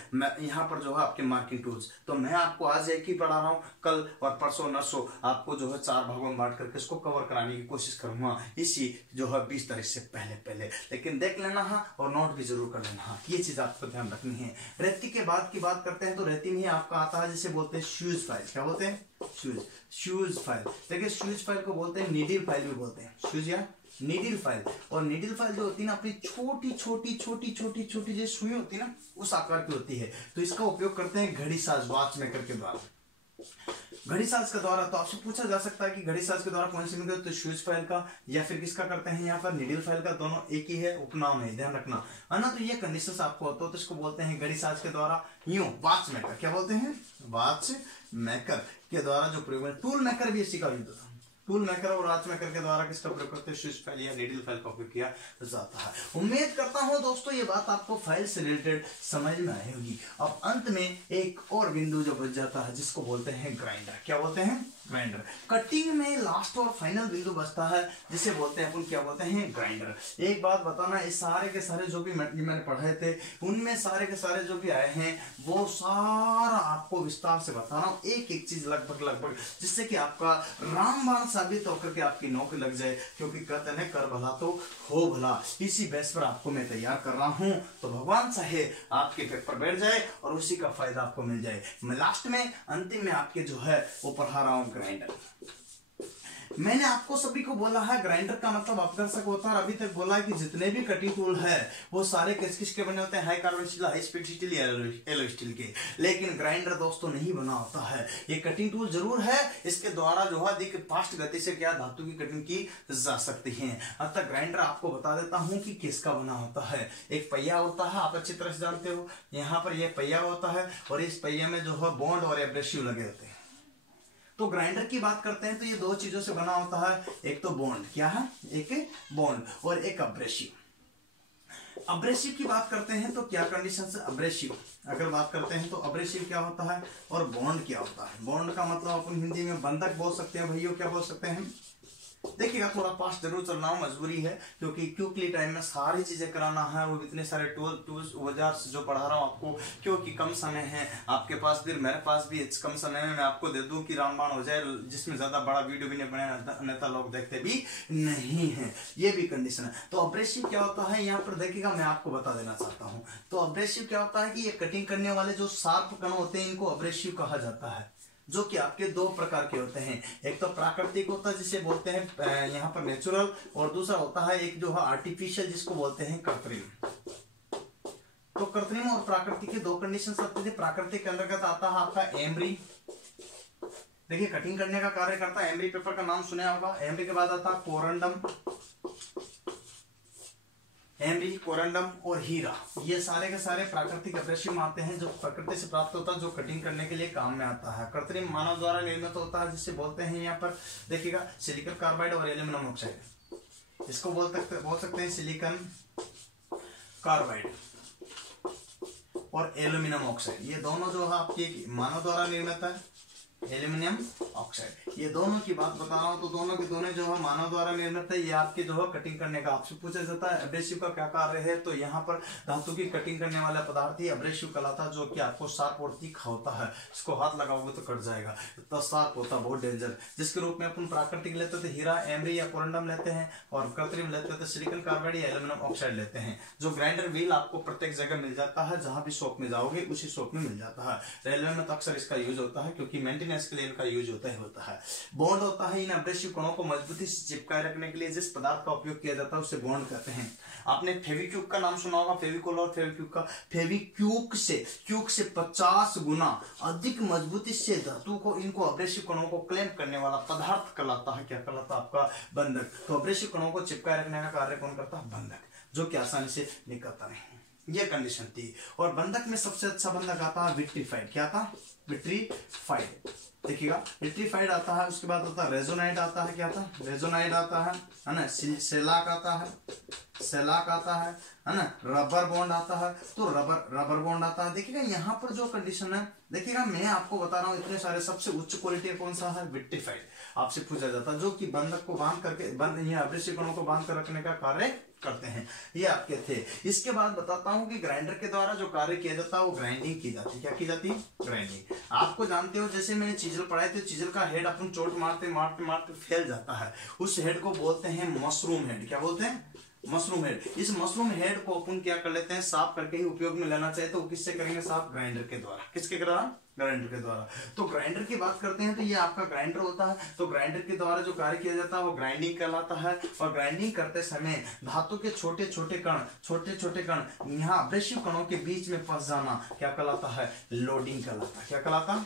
यहाँ पर जो है आपके मार्किंग टूल्स। तो मैं आपको आज एक ही पढ़ा रहा हूँ, कल और परसों नरसों आपको जो है 4 भागों में बांट करके इसको कवर कराने की कोशिश करूंगा इसी जो है 20 तारीख से पहले। लेकिन देख लेना है और नोट भी जरूर कर लेना है, ये चीज आपको ध्यान रखनी है। रेती के बाद की बात करते हैं तो रेती में आपका आता है जिसे बोलते हैं शूज फाइल। क्या बोलते हैं? Shoes file. देखिए शूज फाइल को बोलते हैं नीडल फाइल भी बोलते हैं, शूज या नीडल फाइल। और नीडल फाइल जो होती है ना अपनी छोटी जो सुई होती है ना उस आकार की होती है। तो इसका उपयोग करते हैं घड़ी साज, वॉच मेकर के द्वारा, घड़ी साज के द्वारा। तो आपसे पूछा जा सकता है कि घड़ी साज के द्वारा कौन सी मिलती है? तो शूज फाइल का या फिर किसका करते हैं यहाँ पर? नीडल फाइल का। दोनों एक ही है, उपनाम है, ध्यान रखना है ना। तो ये कंडीशन आपको होता है तो इसको बोलते हैं घड़ी साज के द्वारा। यूं वॉच मेकर, क्या बोलते हैं? वॉच मेकर के द्वारा जो प्रयोग है। टूल मेकर भी इसी का यूज होता है। टूल मेकर और वॉच मेकर के द्वारा किसका प्रयोग करते हैं? शूज फाइल या नीडल फाइल का उपयोग किया जाता है। उम्मीद करता हूं दोस्तों ये बात आपको फाइल से रिलेटेड समझ में आई होगी। अब अंत में एक और बिंदु जो बच जाता है जिसको बोलते हैं ग्राइंडर। क्या बोलते हैं? ग्राइंडर। कटिंग में लास्ट और फाइनल बिंदु बचता है जिसे बोलते हैं अपन क्या बोलते हैं? ग्राइंडर। एक बात बताना, इस सारे के सारे जो भी मैंने पढ़ाए थे उनमें सारे के सारे जो भी आए हैं वो सारा आपको विस्तार से बताना हूं, एक एक चीज लगभग जिससे कि आपका रामबाण साबित होकर के आपकी नौकरी लग जाए। क्योंकि कहते हैं कर भला तो हो भला, इसी बेस पर आपको मैं तैयार कर रहा हूं। तो भगवान चाहे आपके पेपर बैठ जाए और उसी का फायदा आपको मिल जाए। मैं लास्ट में अंतिम में आपके जो है वो पढ़ा रहा हूं ग्राइंडर। मैंने आपको सभी को बोला है ग्राइंडर का मतलब अपघर्षक होता है। अभी तक बोला है कि जितने भी कटिंग टूल है वो सारे किस के बने होते हैं? High carbon steel, high speed steel या एलो स्टील के। लेकिन ग्राइंडर दोस्तों नहीं बना होता है। ये कटिंग टूल जरूर है, इसके द्वारा जो है अधिक फास्ट गति से क्या धातु की कटिंग की जा सकती है। अतः ग्राइंडर आपको बता देता हूं कि किसका बना होता है। एक पहिया होता है, आप अच्छी तरह से जानते हो, यहाँ पर यह पहिया होता है और इस पहिया में जो है बॉन्ड और एब्रेसिव लगे होते हैं। तो ग्राइंडर की बात करते हैं तो ये 2 चीजों से बना होता है, एक तो बॉन्ड, क्या है? एक बॉन्ड और एक अब्रेसिव। अब्रेसिव की बात करते हैं तो क्या कंडीशन से अब्रेसिव अगर बात करते हैं तो अब्रेसिव क्या होता है और बॉन्ड क्या होता है? बॉन्ड का मतलब अपन हिंदी में बंधक बोल सकते हैं भैया, क्या बोल सकते हैं? देखिएगा थोड़ा पास जरूर चलना हो, मजबूरी है क्योंकि क्विकली टाइम में सारी चीजें कराना है। वो इतने सारे टूल्स वजह से जो पढ़ा रहा हूँ आपको, क्योंकि कम समय है आपके पास भी, मेरे पास भी। कम समय में मैं आपको दे दूं कि रामबाण हो जाए जिसमें ज्यादा बड़ा वीडियो भी नहीं बने, अन्यथा लोग देखते भी नहीं है। ये भी कंडीशन है। तो अब्रेसिव क्या होता है यहाँ पर देखिएगा, मैं आपको बता देना चाहता हूँ। तो अब्रेसिव क्या होता है कि ये कटिंग करने वाले जो शार्प कण होते हैं इनको अब्रेसिव कहा जाता है, जो कि आपके 2 प्रकार के होते हैं। एक तो प्राकृतिक होता है जिसे बोलते हैं यहाँ पर नेचुरल, और दूसरा होता है एक जो है आर्टिफिशियल जिसको बोलते हैं कृत्रिम। तो कृत्रिम और प्राकृतिक के 2 कंडीशन आते हैं। प्राकृतिक के अंतर्गत आता है आपका एमरी। देखिए कटिंग करने का कार्य करता है, एमरी पेपर का नाम सुना होगा। एमरी के बाद आता है कोरंडम, एमरी, कोरंडम और हीरा। ये सारे के सारे प्राकृतिक अब्रेसिव आते हैं जो प्रकृति से प्राप्त होता है, जो कटिंग करने के लिए काम में आता है। कृत्रिम मानव द्वारा निर्मित होता है जिसे बोलते हैं यहाँ पर देखिएगा सिलिकॉन कार्बाइड और एल्यूमिनियम ऑक्साइड। इसको बोल सकते हैं सिलिकॉन कार्बाइड और एल्यूमिनियम ऑक्साइड। ये दोनों जो है आपके मानव द्वारा निर्मित है, एल्यूमिनियम ऑक्साइड। ये दोनों की बात बता रहा हूं, तो दोनों के दोनों जो है मानव द्वारा निर्मित है। ये आपके जो है कटिंग करने का आपसे पूछा जाता है एब्रेसिव का क्या कार्य है, तो यहाँ पर धातु की कटिंग करने वाला पदार्थ ही एब्रेसिव कहलाता है, जो कि आपको शार्प और तीखा होता है। इसको हाथ लगाओगे तो कट जाएगा, इतना शार्प होता है, बहुत डेंजर। जिसके रूप में अपन प्राकृतिक लेते थे हीरा, एमरी या कोरंडम लेते हैं, और कृत्रिम लेते थे सिलिकॉन कार्बाइड या एल्यूमिनियम ऑक्साइड लेते हैं। जो ग्राइंडर व्हील आपको प्रत्येक जगह मिल जाता है, जहां भी शॉप में जाओगे उसी शॉप में मिल जाता है। रेलवे में तो अक्सर इसका यूज होता है, क्योंकि मेंटेनेंस के लिए इनका यूज होता है। बॉन्ड होता है इन एब्रेसिव कणों को मजबूती से चिपकाए रखने के लिए जिस पदार्थ का उपयोग किया जाता है उसे बॉन्ड कहते हैं। आपने फेविक्विक का नाम सुना होगा, फेविकोल और फेविक्विक का। फेविक्विक से 50 गुना अधिक मजबूती से धातु को, इनको एब्रेसिव कणों को क्लैंप करने वाला पदार्थ कहलाता है। क्या कहलाता है? आपका बंधक। तो एब्रेसिव कणों को चिपकाए रखने का कार्य कौन करता है? बंधक, जो कि आसानी से निकलता नहीं। ये कंडीशन थी। और बंधक में सबसे अच्छा बंधक आता है विट्रीफाइड। क्या आता? विट्रीफाइड। देखिएगा, विट्रीफाइड आता है, उसके बाद आता है रेजोनाइड आता है। क्या आता है? रेजोनाइड आता है ना। सेलाक आता है, सेलाक आता है ना। रबर बॉन्ड आता है, तो रबर बॉन्ड आता है। देखिएगा यहाँ पर जो कंडीशन है, देखिएगा मैं आपको बता रहा हूँ इतने सारे, सबसे उच्च क्वालिटी कौन सा है? विट्रीफाइड। आपसे पूछा जाता है, जो कि बंधक को बांध करके एब्रेसिव कणों को बांध कर रखने का कार्य करते हैं। ये आपके थे। इसके बाद बताता हूं कि ग्राइंडर के द्वारा जो कार्य किया जाता है वो ग्राइंडिंग की जाती है। क्या की जाती है? ग्राइंडिंग। आपको जानते हो, जैसे मैंने चीजल पढ़ाई थी, चीजल का हेड अपन चोट मारते मारते मारते फैल जाता है, उस हेड को बोलते हैं मशरूम हेड। क्या बोलते हैं? Mushroom head. इस मशरूम हेड को अपन क्या कर लेते हैं? साफ करके ही उपयोग में लेना चाहिए। तो किससे करेंगे साफ? ग्राइंडर के द्वारा। किसके द्वारा? ग्राइंडर के द्वारा। तो ग्राइंडर की बात करते हैं तो ये आपका ग्राइंडर होता है। तो ग्राइंडर के द्वारा जो कार्य किया जाता है वो ग्राइंडिंग कहलाता है। और ग्राइंडिंग करते समय धातु के छोटे छोटे कण यहाँ एब्रेसिव कणों के बीच में फंस जाना क्या कहलाता है? लोडिंग कहलाता है। क्या कहलाता?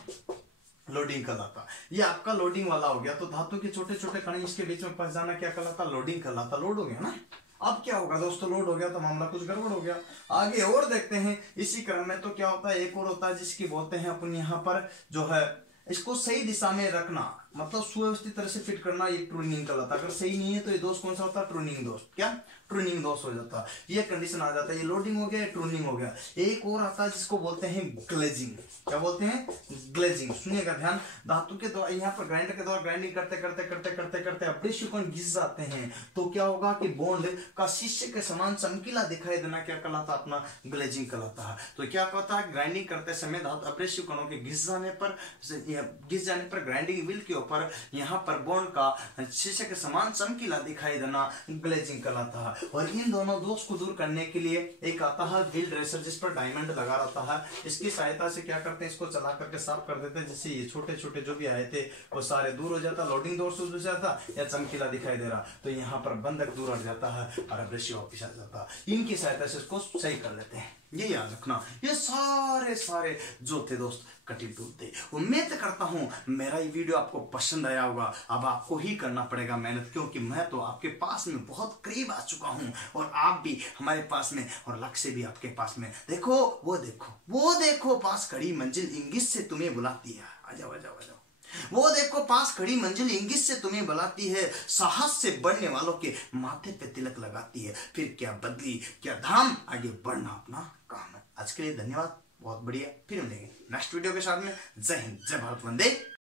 लोडिंग कहलाता। ये आपका लोडिंग वाला हो गया। तो धातु के छोटे छोटे कण इसके बीच में फंस जाना क्या कहलाता? लोडिंग कहलाता। लोड हो गया ना। अब क्या होगा दोस्तों? लोड हो गया तो मामला कुछ गड़बड़ हो गया। आगे और देखते हैं इसी क्रम में। तो क्या होता है? एक और होता है जिसकी बोलते हैं अपन यहाँ पर जो है, इसको सही दिशा में रखना, मतलब सुव्यवस्थित तरह से फिट करना, ये ट्रूनिंग कहलाता है। अगर सही नहीं है तो ये दोष कौन सा होता है? ट्रूनिंग दोष। क्या? ट्रूनिंग दोष हो जाता है। ये कंडीशन आ जाता है। ये लोडिंग हो गया, ट्रूनिंग हो गया। एक और आता है जिसको बोलते हैं ग्लेजिंग। क्या बोलते हैं? ग्लेजिंग। सुनिएगा ध्यान। धातु के द्वारा यहाँ पर ग्राइंडर के द्वारा ग्राइंडिंग करते करते करते करते करते एब्रेसिव कण घिस जाते हैं, तो क्या होगा कि बॉन्ड का शीशे के समान चमकीला दिखाई देना क्या कहलाता है? अपना ग्लेजिंग कहलाता है। तो क्या कहता है? ग्राइंडिंग करते समय धातु एब्रेसिव कणों के घिस जाने पर ग्राइंडिंग व्हील के ऊपर यहाँ पर बॉन्ड का शीशे के समान चमकीला दिखाई देना ग्लेजिंग कहलाता है। और इन दोनों दोष को दूर करने के लिए एक आता है व्हील ड्रेसर, जिस पर डायमंड लगा रहता है। इसकी सहायता से क्या करते हैं? इसको चला करके साफ कर देते हैं, जिससे ये छोटे छोटे जो भी आए थे वो सारे दूर हो जाता। लोडिंग दोष दूर हो जाता या चमकीला दिखाई दे रहा, तो यहाँ पर बंधक दूर हट जाता है और एब्रेसिव वापस आ जाता है। इनकी सहायता से इसको सही कर लेते हैं। ये याद रखना। ये सारे जो थे दोस्त कटिंग टूल थे। उम्मीद करता हूं मेरा ये वीडियो आपको पसंद आया होगा। अब आपको ही करना पड़ेगा मेहनत, क्योंकि मैं तो आपके पास में बहुत करीब आ चुका हूं और आप भी हमारे पास में, और लक्ष्य भी आपके पास में। देखो वो देखो पास खड़ी मंजिल इंगित से तुम्हें बुलाती है। आ जाओ। वो देखो पास खड़ी मंजिल इंगित से तुम्हें बुलाती है, साहस से बढ़ने वालों के माथे पे तिलक लगाती है। फिर क्या बदली क्या धाम, आगे बढ़ना अपना काम है। आज के लिए धन्यवाद, बहुत बढ़िया। फिर मिलेंगे नेक्स्ट वीडियो के साथ में। जय हिंद, जय भारत, वंदे